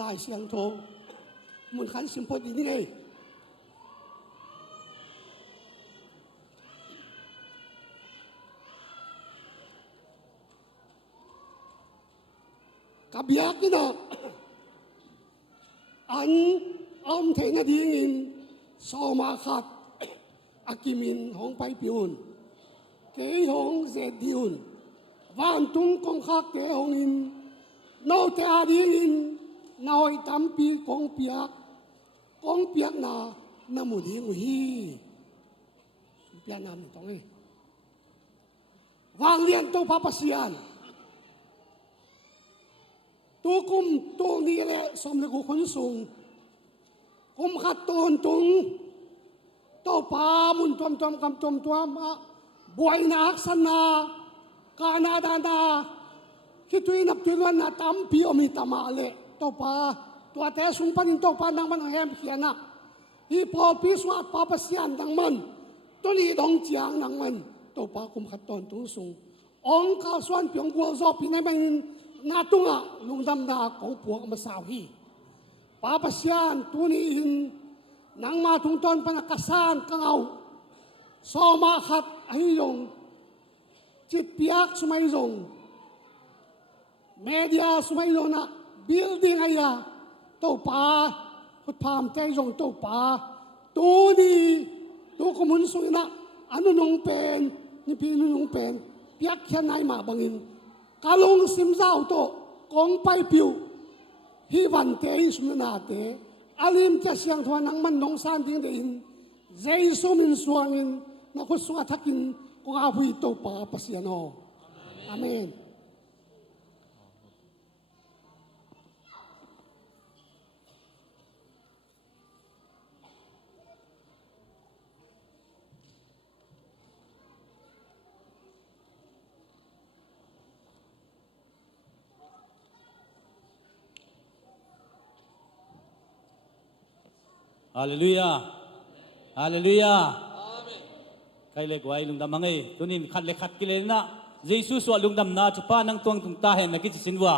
ลายเสียงโทมันขันสิมพอดีนี่ไงกับยักษ์นี่นะอันอ้อมเทนดีงินโซมาขัดอากิมินหงไปปิวนเกยหงเซดิวนวานตุงกงคักเตหงอินโนเตอาดีอินน้อยตำปีกองเปียกนานามุดีงุฮี เปียนามตรงนี้วางเลียนตัวพระประเสียนตัวกุมตัวนี้แหละสมในกุคนสูงกุมขัดตัวตุงตัวปามุนจมกำจมตัวมาบวยนักสนากานาดานาคิดตัวนับตัววันนาตามพิโอมิตามาเลตัวปาตัวแต่สุงปันตัวปานังมันแหมเขียนนะฮีพอพิสวาปาประเสียนดังมันตัวนี้ดองเจียงนังมันตัวปากุมขัดตัวตุงสูงองค์ข้าส่วนเพียงกัวซอปีในบังนาตุงะลุงดำนาของพวกมาสาวฮีปาประเสียนตัวนี้หินนังมาทุงตอนปนักสานกังเอาสอมาขัดไอ้ยงจิตเปียกสมัยยงเมียสมัยยงนะบิลดิ้งไอ้ยาตัวปาพุทธามใจยงตัวปาตัวนี้ตัวขมุนสุนะอนุนงเป็นนี่พี่นุนงเป็นเปียกแค่ไหนมาบังอินกาลงซิมเจ้าโตกองไปปิวฮีวันเตยสุนนาเตอาลิมจะเสียงทวานังมันนงสานดิ้งเดินเจสุมินสวงินนักสุอาทักินกงอาภุยโตปาปัสยานออาเมนฮาเลลูยาฮาเลลูยาใครเล็กไว้ลุงดำมังเอ้ตัวนี้ขัดเล็กขัดกิเลนนะเยซูสวดลุงดำนาจุป้านังตวงตุงตาเห็นนักกิจสินวะ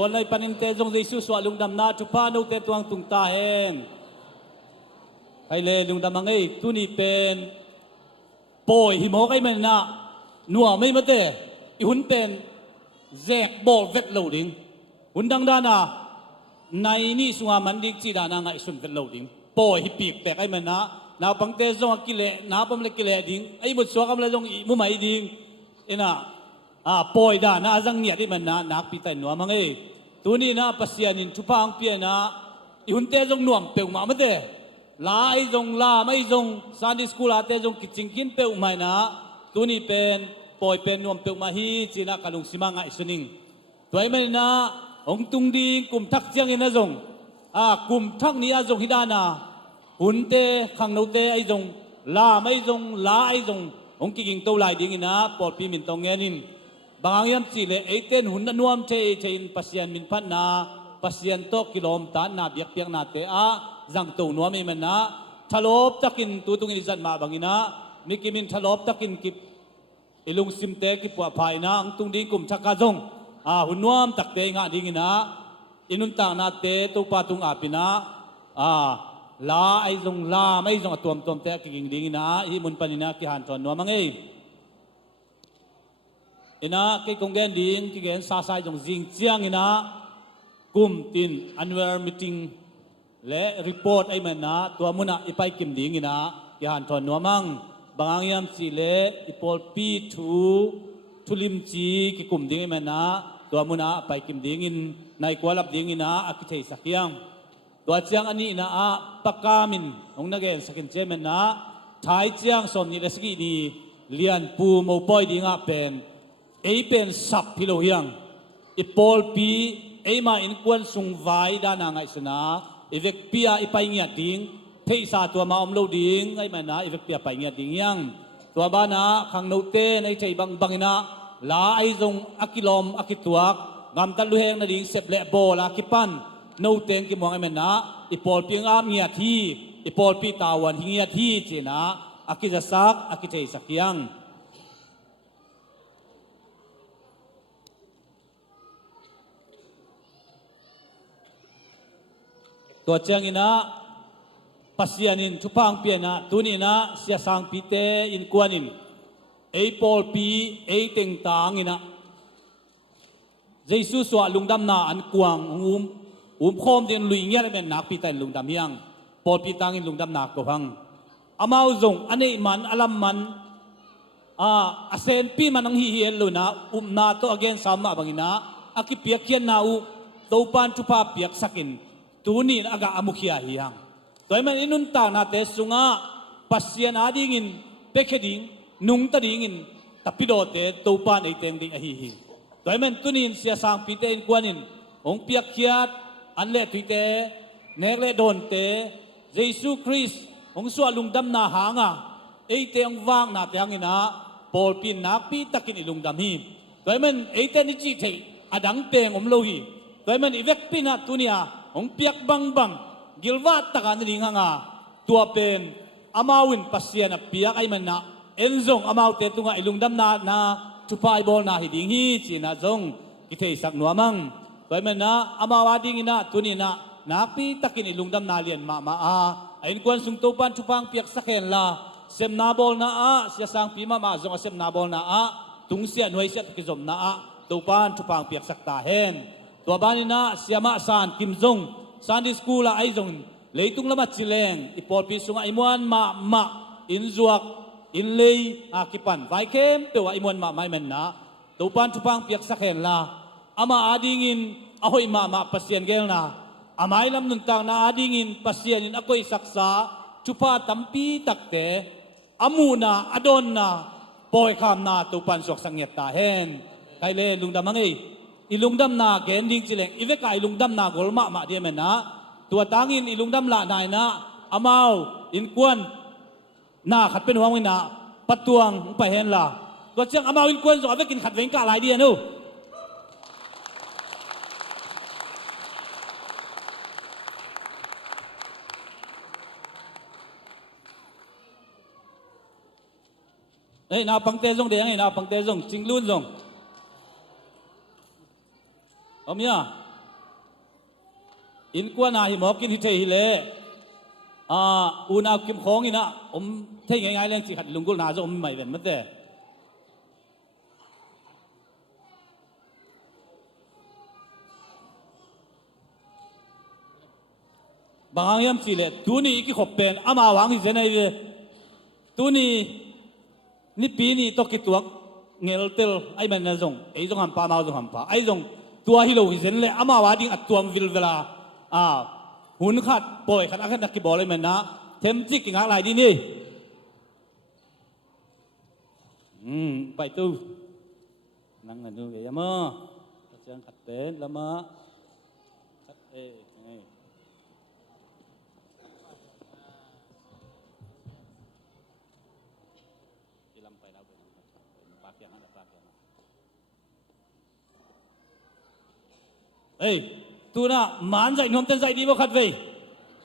วันไหนปันินเตจงเยซูสวดลุงดำนาจุป้านุเตตวงตุงตาเห็นใครเล็กลุงดำมังเอ้ตัวนี้เป็นปอยหิมอกไอ้มันนะนัวไม่มาเตะอีหุ่นเป็นแจกบอลเวทโลดิงหุ่นดังด้านะในนี่สุงามันดิกจีดานังไอสุนเป็นโลดิงปอยฮิปีกแตกไอ้มันนะนาปังเตจงกิเลนาปัมเลกิเลดิงไอ้บุตรสวกำลังจงมุไม่ดิงเอ็นะปอยดานาจังเนี่ยที่มันนะนักปีตันนัวมังเอ้ตัวนี้นะปัสยานินชุพังเปียนะอีหุ่นเตจงนวมเปียวมาไม่เตลาไอจงลาไม่จงซันดิสกูลาเตจงกิจิงกินเปียวไม่นะตัวนี้เป็นปอยเป็นนวมเปียวมาฮีจีน่ากะลุงสิมังไอสุนิงตัวไอ้มันนะองตุงดีกลุ่มทักเจียงอินะจงกลุ่มทักนี้อาจงฮิดานาหุ่นเตขังโนเตไอจงลาไม่จงลาไอจงองกิกิงโตไลดิ้งอินะปอดปีมินตองเงินินบางยามสิเลไอเตนหุ่นนวมเทเอินปัสยันมินพันนาปัสยันโตกิโลมตานนาเบียกเปียกนาเตจังโตนัวไม่มันนะทะลบตะกินตัวตุงอินิจันมาบางอินะมิกิมินทะลบตะกินกิบอิลุงซิมเตกิปัวภายนะองตุงดีกลุ่มชักกาจงหุ่นนวมตักเตงะดิ้งอินะอินุนตางนาเตตุปาตุงอาปินะลาไอจงลาไม่จงตัวมเตกิงดิ้งอินะฮิมุนปานินะกิหันทอนนัวมังเออินะกิกงเกนดิ้งกิเกนซาไซจงจิงเจียงอินะกุมตินอันเวอร์มิติงและรีพอร์ตไอมันนะตัวมุนะอิไปกิมดิ้งอินะกิหันทอนนัวมังบางยามสิเลอิปอลปีทุลิมจีกิกุมดิ้งไอมันนะตัวมุนะไปกิมดิ้งอินในกวาลับดิ้งอินะอักเทสักยังตัวเจียงอันนี้นะปากกามินองนักเรียนสักเจมันนะท้ายเจียงสมนิรสกีนีเลียนปูโมปอยดิ้งเป็นเป็นสับพิโลยังอีปอลปีมาอินควนสุงไว้ด้านนางไอสนาอีเวกเปียอีไปเงียดิ้งเทสาตัวมาอมโลดิ้งไอมันนะอีเวกเปียไปเงียดิ้งยังตัวบ้านะขังโนเตในใจบังนะลาไอจงอากิลอมอากิตัวงามตันลุเฮงนาดิ้งเสพเละโบลากิปันโนเตงกิมองไอมันนะอีปอลปีงามเงียทีอีปอลปีตาวันเงียทีเจนะอากิจะซักอากิเทสักยังตัวเจียงอินะปัสยานินทุพังเปียนะตุนินะเสียสังปีเตอินกวนินปอลปีเต็งตางอินะเยซูสวะลุงดำนาอันกวางคอมเดินลุยเงี้ยเป็นนักปีเตนลุงดำยังปอลปีตางอินลุงดำนากพังอามาอุจงอันนี้มันอลัมมันอาเซนปีมันนังฮีเฮลุนะนาโตอเกนสามมาบังอินะอากิเปียกเขียนนาอุโตปันทุพาเปียกสักินตัวนี้อากาอมุขยาฮิยัง toy man inun ta na te sunga pasien adingin pekheding nung ta dingin tapido te topan ei teng ding a hi hi toy man tunin sia sang pi te in kwanin ong piak khiat an le tuite nek le don te Jesus Christ ong so lungdam na hanga ei te ong wang na te hangina pol pin na pi takin ilungdam hi toy man ei te ni chi thei adang peng om lo hi toy man ivek pina tunia ong piak bang bang gilwa takan ring hanga tua pen amawin pasien a piak ai man na enzong amaw te tunga ilungdam na chupai bol na hiding hi china zong kithei sak nuamang toy man na amawa ding ina tunina nakpi takin ilungdam na lian ma a ain kwan sung topan chupang piak sakhen la sem na bol na a sia sang pi ma zong sem na bol na a tung sia noi sia ki zom na a topan chupang piak sak ta hen to bani na siama san kim zong Sunday school la ai zong leitung lama chileng ipol pi sunga imuan ma in zuak in lei akipan vai kem pe wa imuan ma mai men na topan chupang piak sakhen la ama adingin ahoy ma pasien gel na amai lam nun tang na adingin pasien in akoy saksa chupa tampi takte amuna adon na poy kham na tupan sok sangyet ta hen kai le lungdam mangai ilungdam na gending chileng iveka ilungdam na golma ma dia men na tua tangin ilungdam la nai na amau in kwan na khat pen huang na patuang pa hen la to chang amau in kwan zo avekin khat veng ka lai dia no ấy nào bằng tê rong để ấy nào bằng tê rong chính luôn rong ông nhá in qua na hi mok kin hi thei hi le una kim khong ina thei ngai ngai lên chỉ khát lungul na zo mày ven mất thế bang yam chỉ le tu ni ki khop pen ama wang hi zenai ve tu ni ni pi ni to ki tuak ngel tel ai man na zong ei zong ham pa ma zong ham pa ai zong tua hi lo hi zen le ama wa ding atuam vil vela hun khat poi khat akhan ki bol ai man na them chi ki nga lai di ni pai tu nang na nu ge ma chang khat pen lama khat e ê tu na man dạy nom tên dạy đi vào khát về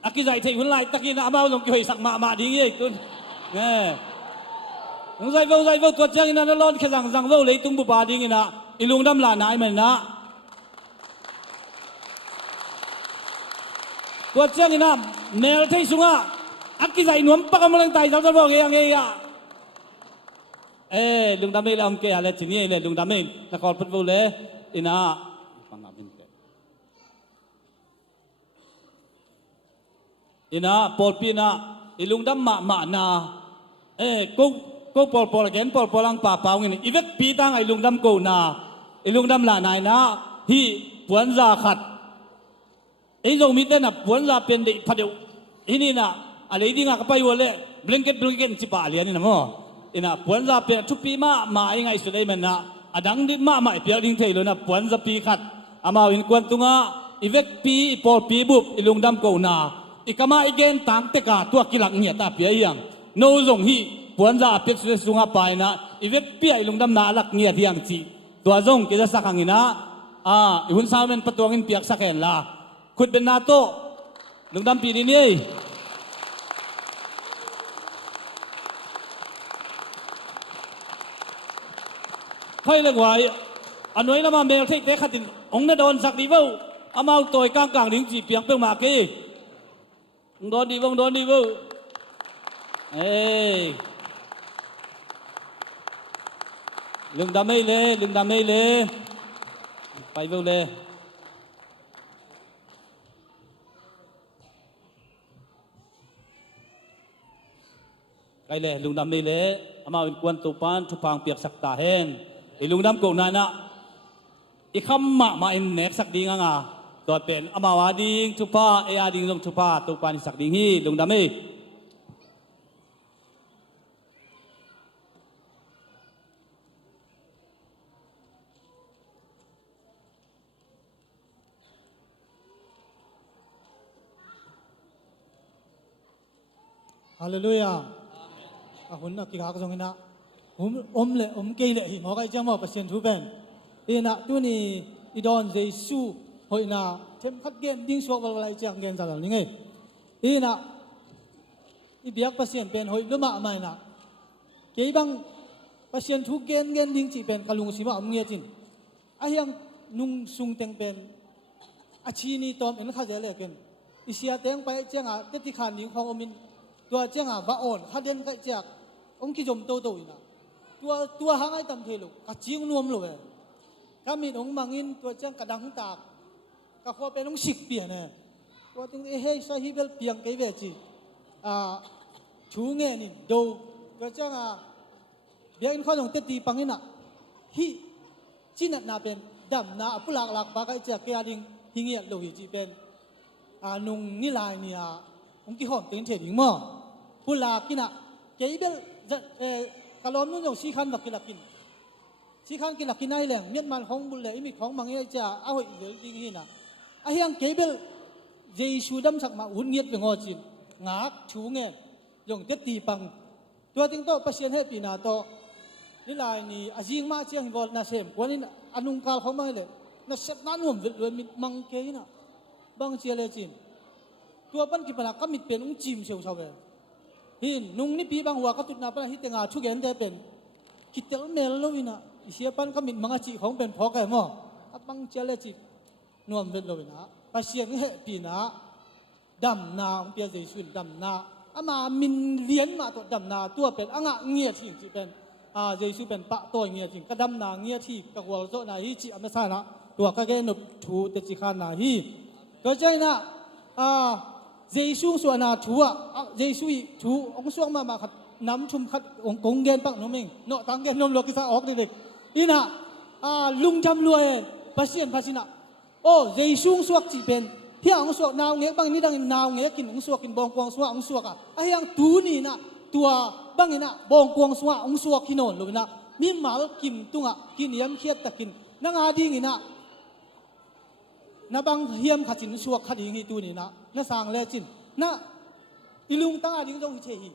aki dạy thầy huấn lại taki na bao dòng kiểu sặc mạ đi nghe tu nghe ông dạy vô tuột chăng na nó lon khi rằng vô lấy tung bù bà đi nghe na ilung đâm là nai mình na tuột chăng na nel thầy sung à aki dạy nom pakam lang tay giáo vô nghe à ê lung đâm đây là ông kia là chỉ nghe là lung đâm đây là còn phân vô lẽ ina ina polpina ilungdam ma na ko pol again pol ang pa paung ni ivek pi tang ilungdam ko na ilungdam la nai na hi puan za khat ei zo mi te na puan za pen de phadeu ini na ale dinga ka pai wole blanket chi pa alian ni na mo ina puan za pen chupi ma ai ngai su dei men na adang di ma pial ding thei lo na puan za pi khat ama in kwan tunga ivek pi pol pi bup ilungdam ko na ikama igen tang teka tua kilak nia ta pia yang no zong hi puan za pet se sunga pai na ivek pia ilungdam na alak nia thiang chi tua zong ke za sakangina ihun samen patuangin piak saken la khut ben na to lungdam pi ni khai le wai anoi lama mel thei te khatin ong na don sak di vo amau toy kang ding chi piang pe ma ke đón đi vô ê lưng đam mê lê phải vô lê cái lê lưng đam mê lê ama quan tu pan tu pang piak sak ta hen lưng đam cổ na na i kham ma in nek sak đi ngang ตัวเป็นอมาวาดิงทุพาเออาดิงลงทุพาตุปานิสักดิงฮีลงดามี ฮาเลลูยาหุ่นนักกิจการส่งนะอมเกลี่ยหิมอไกจังว่าเปอร์เซ็นต์ทุเป็นนะตัวนี้อีดอนเจสูหอยนะเทมขัดเกณฑ์ดิ้งสวกวลายจากเกณฑ์จากนี้ไงนะอีเบียกเปอร์เซ็นต์เป็นหอยลุ่มอะไรนะเกี่ยบังเปอร์เซ็นต์ทุกเกณฑ์ดิ้งจีเป็นกะลุงสิมาอมเงียจินไอ้ยังนุ่งซุงเต็งเป็นอาชีนี้ตอมเอ็นข้าเจริญกันอิเสียเต็งไปเจ้าเด็ดที่ขานดิ้งของอมินตัวเจ้าว่าอ่อนข้าเด่นก็จากองค์กิจมโตอีนะตัวหางไอ้ตำเทลุกจิงนวมเลยถ้ามีองค์มังอินตัวเจ้ากระดังตากก็ขอเป็นองค์สิกเปียเนี่ยตัวถึงเฮ้ยสาฮิเบลเปียงเกยเวจีชูเงี้ยนี่ดูตัวเจ้าเบียงข้อตรงเตตีปังอินะฮิจินัดนาเป็นดำนาปุลักลักปากไอ้เจ้าเกียดิงหิงเงียโลหิจีเป็นนุ่งนิลายเนี่ยองค์กิหอมเต็งเถิดหิงมั่วปุลักกินะเกยเบลกะลอมนุ่งยงสีขันบักกิลักกินสีขันกิลักกินไอ้แหล่งเมียนมันของบุญเลยอิมิของมังไอ้เจ้าเอาไว้เดี๋ยวดิ้งหินะไอ้ยังเกยเบลเจสูดำสักมาหุ่นเงียบเป็นงอจินงักชูเงี้ยยงเด็ดตีปังตัวทิ้งโตประเสียนให้ปีนาโตนี่ลายนี่อาจิงมาเชียงบอลนาเซมวันนี้อนุงกาลของมันเลยน่าเสพนั่นหุ่นเวลมิดมังเกยนะบางเชียเลยจินตัวปั้นกิปนักก็มิดเป็นอุ้งจิมเชียวชาวเวหินนุ่งนี่ปีบางหัวก็ตุดนาปะฮิตงาชุกเห็นได้เป็นกิตเตลเมลโลวินะอิเชียปั้นก็มิดมังอาจิของเป็นพอแก่หม้อบางเชียเลยจินวมเวลโลวินะประเสียนให้ปีนาดำนาเปียเจสุนดำนาอามามินเลี้ยนมาตัวดำนาตัวเป็นอ่างเงียทิ้งจีเป็นเจสุเป็นปะตัวเงียทิ้งก็ดำนาเงียที่กวัวโซนาฮิจิอันนั้นใช่นะตัวก็แค่นบถูเตจิขานนาฮิก็ใจนะเจสุส่วนนาถูเจสุถูองค์สวงมาขัดน้ำชุมขัดองค์กงเกนปักน้องเองเนาะตังเกนนมโลกิสาออกเด็กๆอีน่ะลุงจำรวยภาษีนภาษีนะโอ้เจสุสวกจีเป็นที่องสวกนาวเงี้ยบางนี่ดังนาวเงี้ยกินองสวกกินบองกวงสวกองสวกไอ้ยังตูนี่นะตัวบางนี่นะบองกวงสวกองสวกกินโน่นเลยนะมีหมากินตุงกินเยี่ยมเคียดตะกินนังอาดีนี่นะนับางเยี่ยมขัดจินสวกขัดยิงตัวนี่นะนัสางเลจินนะอีลุงตั้งอาดิงตรงเชฮี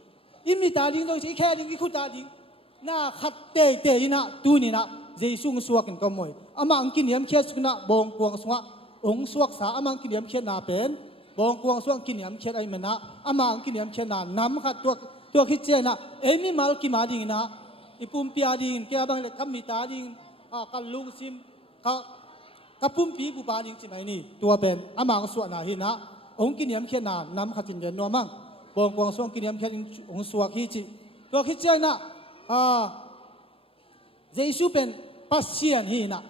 อีมีตาดิงตรงเชแค่ดิงอีขุดตาดิงน่าขัดเตะนะตัวนี่นะเจสุงสวกกินก็มวยอามาอังกินเยี่ยมเคียดสุนะบองกวงสวกองสวกสาอามังกินยำเขียนนาเป็นบองกวงสวกกินยำเขียนไอ้มันนะอามังกินยำเขียนนาน้ำขัดตัวคิดเจนะเอ็มีมาลกิมาดิ่งนะอีปุ่มปีอาดิ่งแกบางเลยคำมีตาดิ่งกันลุงซิมกับปุ่มปีบุปผาดิ่งจิไหมนี่ตัวเป็นอามังสวกนาหินะองกินยำเขียนนาน้ำขัดจินเย็นนัวมั่งบองกวงสวกกินยำเขียนองสวกฮิจิตัวคิดเจนะเจสุเป็นปัสเซียนหินะ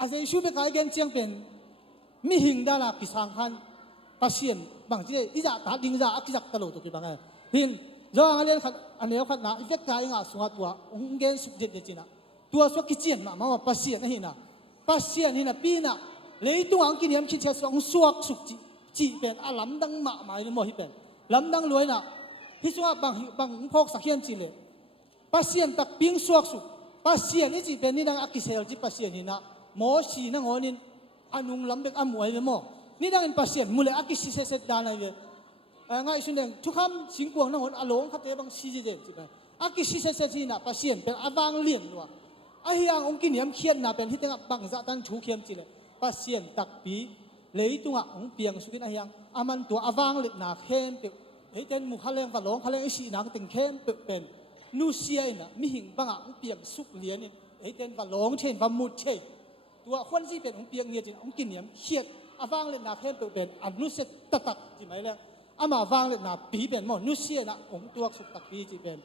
อาศัยชูเปกายเกนเชียงเป็นมีหิงดารากิสังขันปัสเซียนบางทีอีจ่าตาดิ่งจ่าอักจักตลอดตัวกี่บางไงหินจ้าอันนี้ขัดอันนี้ขัดนะอีเฟกกายงาสงตัวองเกนสุดเด็ดจีน่ะตัวสวกิเจียนมาว่าปัสเซียนนี่นะปัสเซียนนี่นะปีน่ะเลยตัวอังกินยามคิดเชื่อองสวกสุกจีเป็นอาลำดังมาหมายถึงโมหิเป็นลำดังรวยน่ะที่สุดบางพกสักเขียนจีเลยปัสเซียนตักปิ้งสวกสุกปัสเซียนนี่จีเป็นนี่ดังอักกิเซลจีปัสเซียนนี่นะหมอสีนั่งหัวนินอนุงลำเด็กอมวยเลยหมอนี่ดังเป็นปัสเซียนมูเลยอักกิสิเสดดานอะไรเลยง่ายสุดเลยทุกคำสิงกวงนั่งหัวอารมณ์ขัดเตะบางซีเจเจจีไปอักกิสิเสดที่น่ะปัสเซียนเป็นอบางเลี้ยนด้วยไอ้ยังองค์กินยำเขียนน่ะเป็นที่ตั้งบางจะตั้งชูเขียนจีเลยปัสเซียนตักปีเลยตัวองค์เปียงสุกินไอ้ยังอามันตัวอบางเล็กหนาเข้มเป็นไอ้เจนมุขเลงฝันหลงขเลงไอ้สีหนังตึงเข้มเป็นนูเซียน่ะมีหิงบางองค์เปียงสุกเลี้ยนนี่ไอ้เจนฝันหลงเช่นฝันมุดเช่ตัวคนที่เป็นองเปียงเนี่ยจริงองกินเนี่ยเขียดอาวางเล่นนาเข้มเป็นอนุเสตตักจีไหมแล้วอามาวางเล่นนาปีเป็นหมอนุเสียนะองตัวสุกตักปีจีเป็น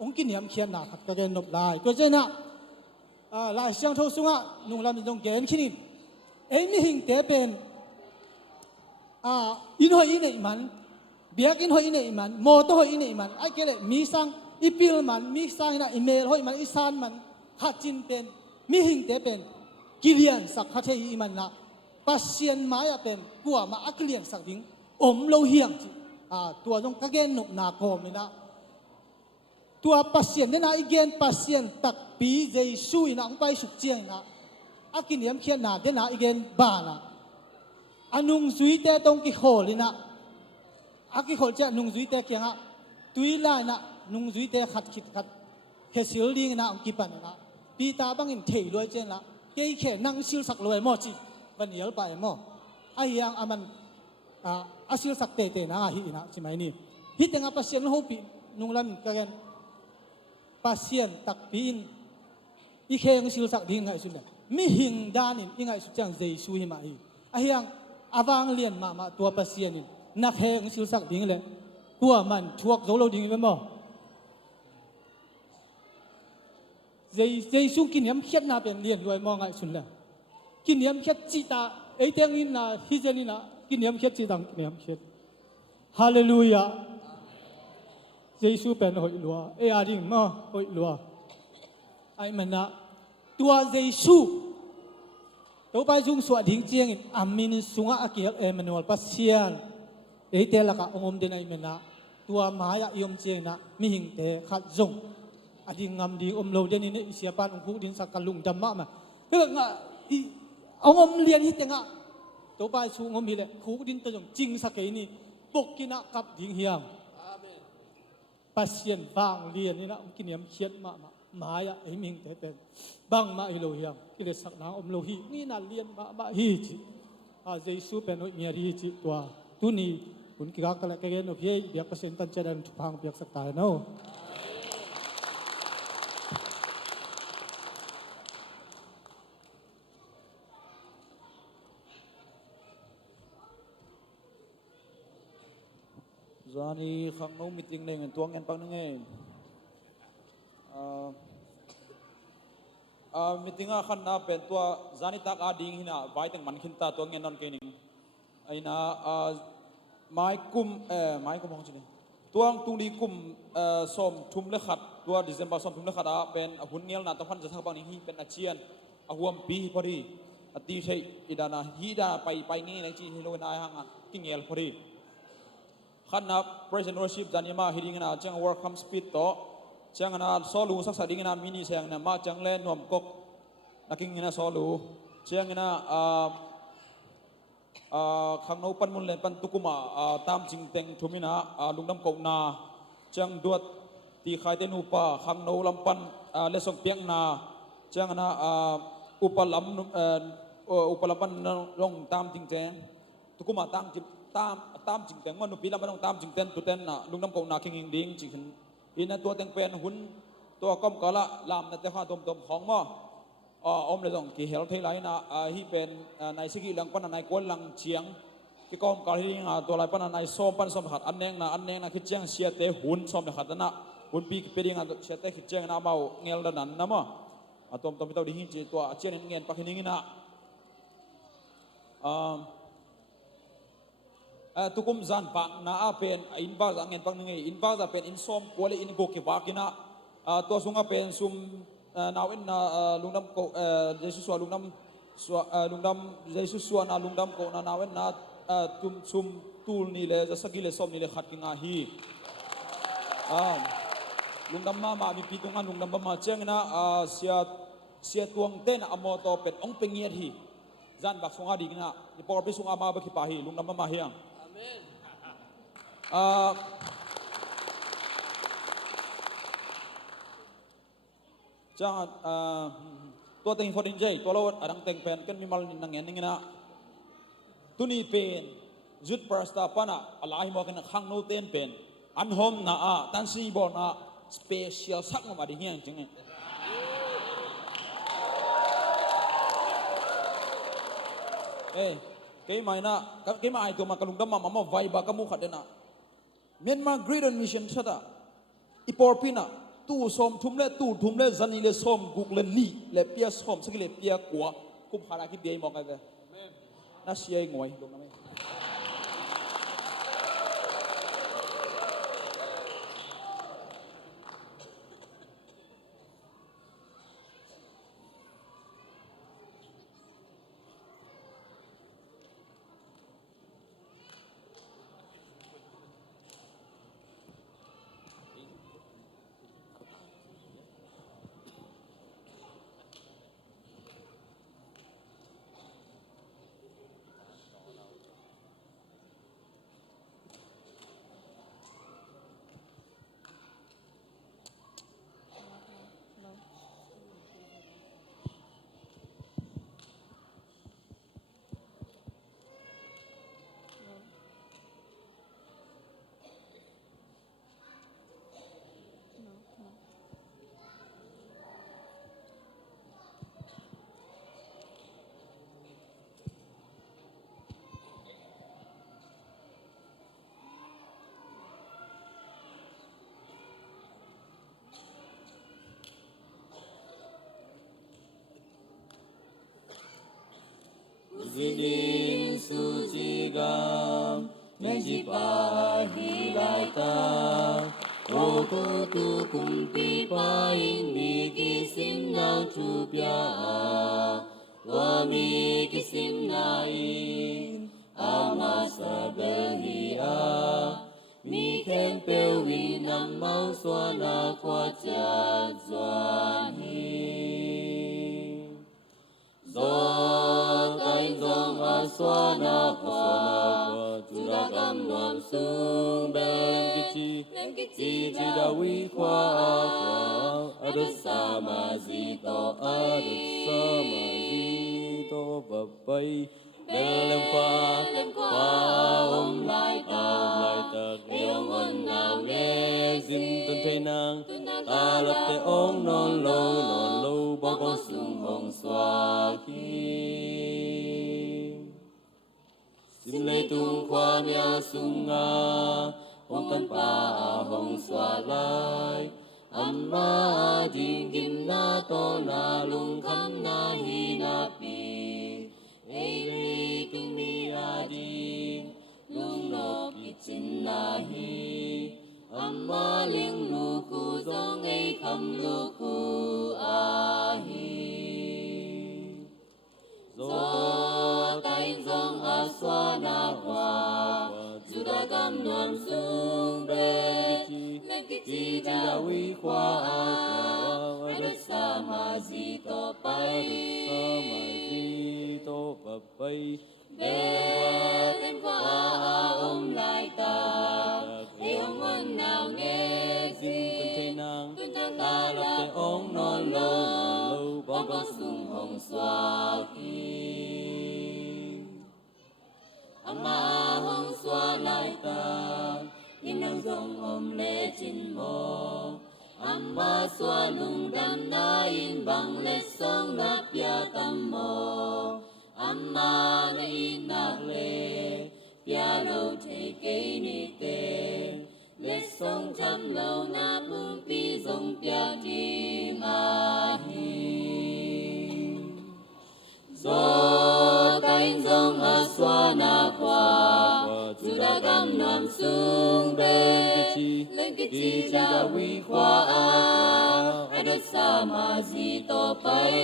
องกินเนี่ยเขียนนาขัดกระเด็นนบลายตัวเจ้านะลายเสียงโทสุงะนุ่งลำจงเกณฑ์ขี้นี่เอ็มีหิงเตเป็นอินหอยอินเนมันเบียกอินหอยอินเนมันโมโตหอยอินเนมันไอ้เกล้มีสังอีพิลมันมีสังนะอีเมลหอยมันอีซานมันขัดจินเป็นมีหิงเตเป็นกิเลียนสักขัดเทอีมันนะป ปัสเซียนมาเป็นกัวมาอักเลียงสักดิ้งอมโลเฮียงจีตัวตรงกะเกนหนุบนาโกมนะตัวปัสเซียนเนี่ยนะอีเกนปัสเซียนตักปีเจสุยนะองไปสุกเจียงนะอากินยมเขียนนะเดนะอีเกนบานะอนุงซุยเตตรงกิโคลินะอากิโคลจะนุงซุยเตเกียงอ่ะตุยลานะนุงซุยเตขัดขิดขัดเฮสิลลิงนะองกิปันนะปีตาบังอินเทลวยเจนละเกยเขนังซิลสักลวยมอจีบันเยลไปมอไอ้ยังอามันอาซิลสักเตเตนะฮินะใช่ไหมนี่ฮิตยังอาปัสเซียนโฮปีนุงลันกันปัสเซียนตักปีนอีเคงซิลสักดิ้งไงสุดเลยมีหิงดานินอีไงสุดจังเจสุยมาอีไอ้ยังอาวางเลียนมาตัวปัสเซียนินนักเฮงซิลสักดิ้งเลยกลัวมันชวกโซโลดิ้งไปมั้งเจสุกินยำเขียดน่าเป็นเลียนรวยมองไงสุดเลยกินยำเขียดจีตาไอ้เตียงอินนะฮิเจนินะกินยำเขียดจีตังกินยำเขียดฮาเลลูยาเจสุเป็นหอยลัวเออาดิ้งมั้งหอยลัวไอ้มันนะตัวเจสุตัวไปจุงสวดดิ้งเจียงอินอามินสุงะอากิยเอมันวลปัสเซียนไอ้เตละกะองค์เดนไอ้มันนะตัวมายายมเจียงนะมีหิงเตขัดจงอดีงามดีอมโลเดนี่นี่เสียปานองค์ดินสักกัลุงจำมะมาก็งะองค์เลียนฮิตยังะตัวไปสูงอมฮิเลคูดินตะจงจริงสักไอ้นี่ปกกินะกับดิ้งเฮียงปัสเซียนบางเลียนนี่นะกินยำเขียดมายาไอ้มิงเตเป็นบางมาอิโลเฮียงกิเลสักนางอมโลฮีนี่น่าเลียนมาฮีจิเจสุเป็นหอยเมียรีจิตัวตุนีคุณกิกากะละกะเกนอเพียเบียกเปอร์เซ็นต์ตันจะดันทุพังเบียกสักตายเนาะจานี่ข้างโน้มมิติงในเงินตัวเงินปังนึงเองมิติงขันน่าเป็นตัวจานี่ตักอาดิ้งหินะไว้ตั้งมันขินตาตัวเงินนอนเกนิงไอ้น่ะไม้กุมของจีนตัวตุงดีกุมสมทุ่มเลือขัดตัวดิเซมบาสมทุ่มเลือขัดเป็นหุ่นเงี้ยน่ะตะพันจะทักบังนี้เป็นอาเชียนอาหวมปีพอดีตีใช่อีดานะฮีดาไปงี้ในจีนฮิโลนายห่างกิ่งเงี้ยพอดีขันนับ present worship จานี่มาฮิดิงนะจัง work come speed โตจังนะโซลูสักสัดดิ่งนะมินิเสียงนะมาจังเล่นนวมกกนักกิ่งนะโซลูจังนะข้างโน้ปันมุนเล่นปันตุกุมาตามจิงเต็งทุมินะลุงน้ำกนาจังดวดตีขายเตนูปะข้างโน้ลำปันเลสงเปียงนาจังนะอุปลัมปันลงตามจิงเต็งตุกุมาตามจิงเต็งมันนุปีลำปันลงตามจิงเต็งตุเต็นนะลุงน้ำกนาคิงยิงดิ้งจิงอินตัวเต็งเป็นหุ่นตัวก้มกะละลามนั่นแต่ข้าตมของมั้งอมเลยต้องกี่เฮลที่ไรนะที่เป็นในสิกิลังปันในกวนลังเชียงกี่ก้มกะที่ตัวไรปันในส้มปันส้มขัดอันเนงนะคิดเจียงเสียเตหุ่นส้มขัดนะหุ่นปีเป็นยังเสียเตคิดเจียงนะเมาเงลดันนั้นนะมั้งตมไม่ต้องดิหินจีตัวเจียนเงินปักหินนะตุกุมจันปักนะเป็นอินบาร์เงินปักนึงอินบาร์เป็นอินส้มกวนอินโกกิวากินะตัวสุงเป็นซุมนาวินลุงดำโกเจสุสวาลุงดำเจสุสวานาลุงดำโกนาวินตุมซุมตูลนี่เลยจะสกิเลสอมนี่เลยขัดกิงอาฮีลุงดำมามีปีตุงานลุงดำมาเจ้งนะเสียตวงเต้นอโมโตเป็ดองเป็งเงียฮีจันบักสุงอาดีนะนี่พอไปสุงอามาบักขิปาฮีลุงดำมาเฮียงจังตัวเต็งพอดินใจตัวเราอังเต็งเป็นกันมีมาลนินังเงินนี่นะตุนีเป็นจุดประสตาปนะอะไรมากันข้างโนเต็นเป็นอันหอมนะตันซีบอลนะสเปเชียลสักมาดีเงี้ยจริงเกย์ไม่นะเกย์ไม่ตัวมากลุงดำมาไวบากมุขัดเดนะเมียนมา Great Mission ชัดอีปอร์ปีนะตู้ส้มทุ่มเล่ตู้ทุ่มเล่จันนี่เล่ส้มกุกเล่นี่เล่เปียส้มสักเล่เปียกัวกุมหาราคิเบียมองกันเลยน่าเสียงวยลงนะ Sinin sujigam Menjipahi laita Oku tu kumpi pain Miki sim nau tupia Wami kisim nain Amasa behia Mi ken pewi nam mau suana kwa tia zuani Do kain dong aswana kwa Tudagam nuam sung Lem kici Jidawi kwa Adus sama zito Babai Belem kwa Om lai ta Eong on nào nghe Zin tân thay nang Ta lập te ong non lâu Bong con sung hong xoa khi Sim lê tung qua mia sung nga Hong tân pa hong xoa lai Amma ding kim na to na lung kham na hi na pi Ei li tung mi a ding lung no ki chin na hi Amma ling lu ku zong ei kham lu ku a hi Do kain zong a swa na hwa Juda gam nuam sung ben Kici Jidawi kwa Adus sama zito pai Belem kwa Om lai ta Eong on nào nghe Zin Tun tan ta lập te ong non lâu Bong con sung hong xoa khi Amma hong xoa lai ta Im nang dong om le chin mo Amma xoa lung đam na in bằng le song na pia tam mo Amma na in na le Pia lo te ke ni te Le song cham lo na pung pi zong pia ting a hi Do kain zong a xoa na kwa Juda gam nuam sung ben Lên kici Jidawi kwa Adus sama zito pai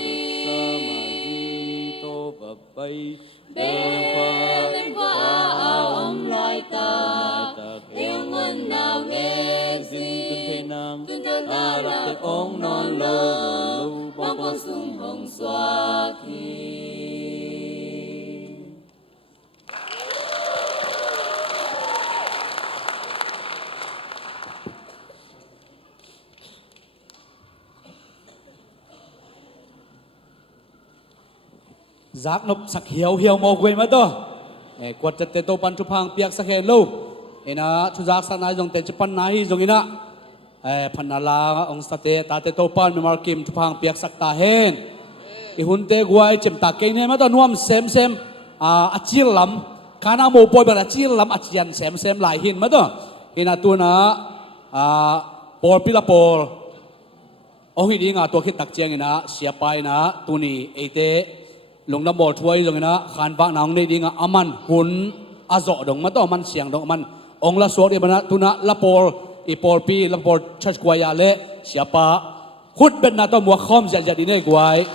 Belem kwa Om lai ta Eong on nào nghe Zin Tun tan ta lập te ong non lâu Bong con sung hong xoa khi Giác nộp sắc hiếu mô quên mà to Quật chất tế tô pan chụp hàng piak sắc hèn lâu Ina chú giác sắc nai dòng tế chụp pan nahi dòng ina Pan nala ông sa tế ta tế tô pan mimar kim chụp hàng piak sắc ta hèn Ihun tế guay chìm ta kênh hèn mà to nuam xem achil lam Kana mô bôi bà achil lam achian xem lại hin mà to Ina tu na Por pila por Ông hi đi ngà tua khít tạc chiang ina Siapay na tu ni ete Lung nam bol thuai zong ina khan ba nang nei dinga aman hun azo dong ma to man siang dong man ong la suak de bana tuna la pol I pol pi la pol church kwaya le siapa khut ben na to mo khom ja ja dinai gwai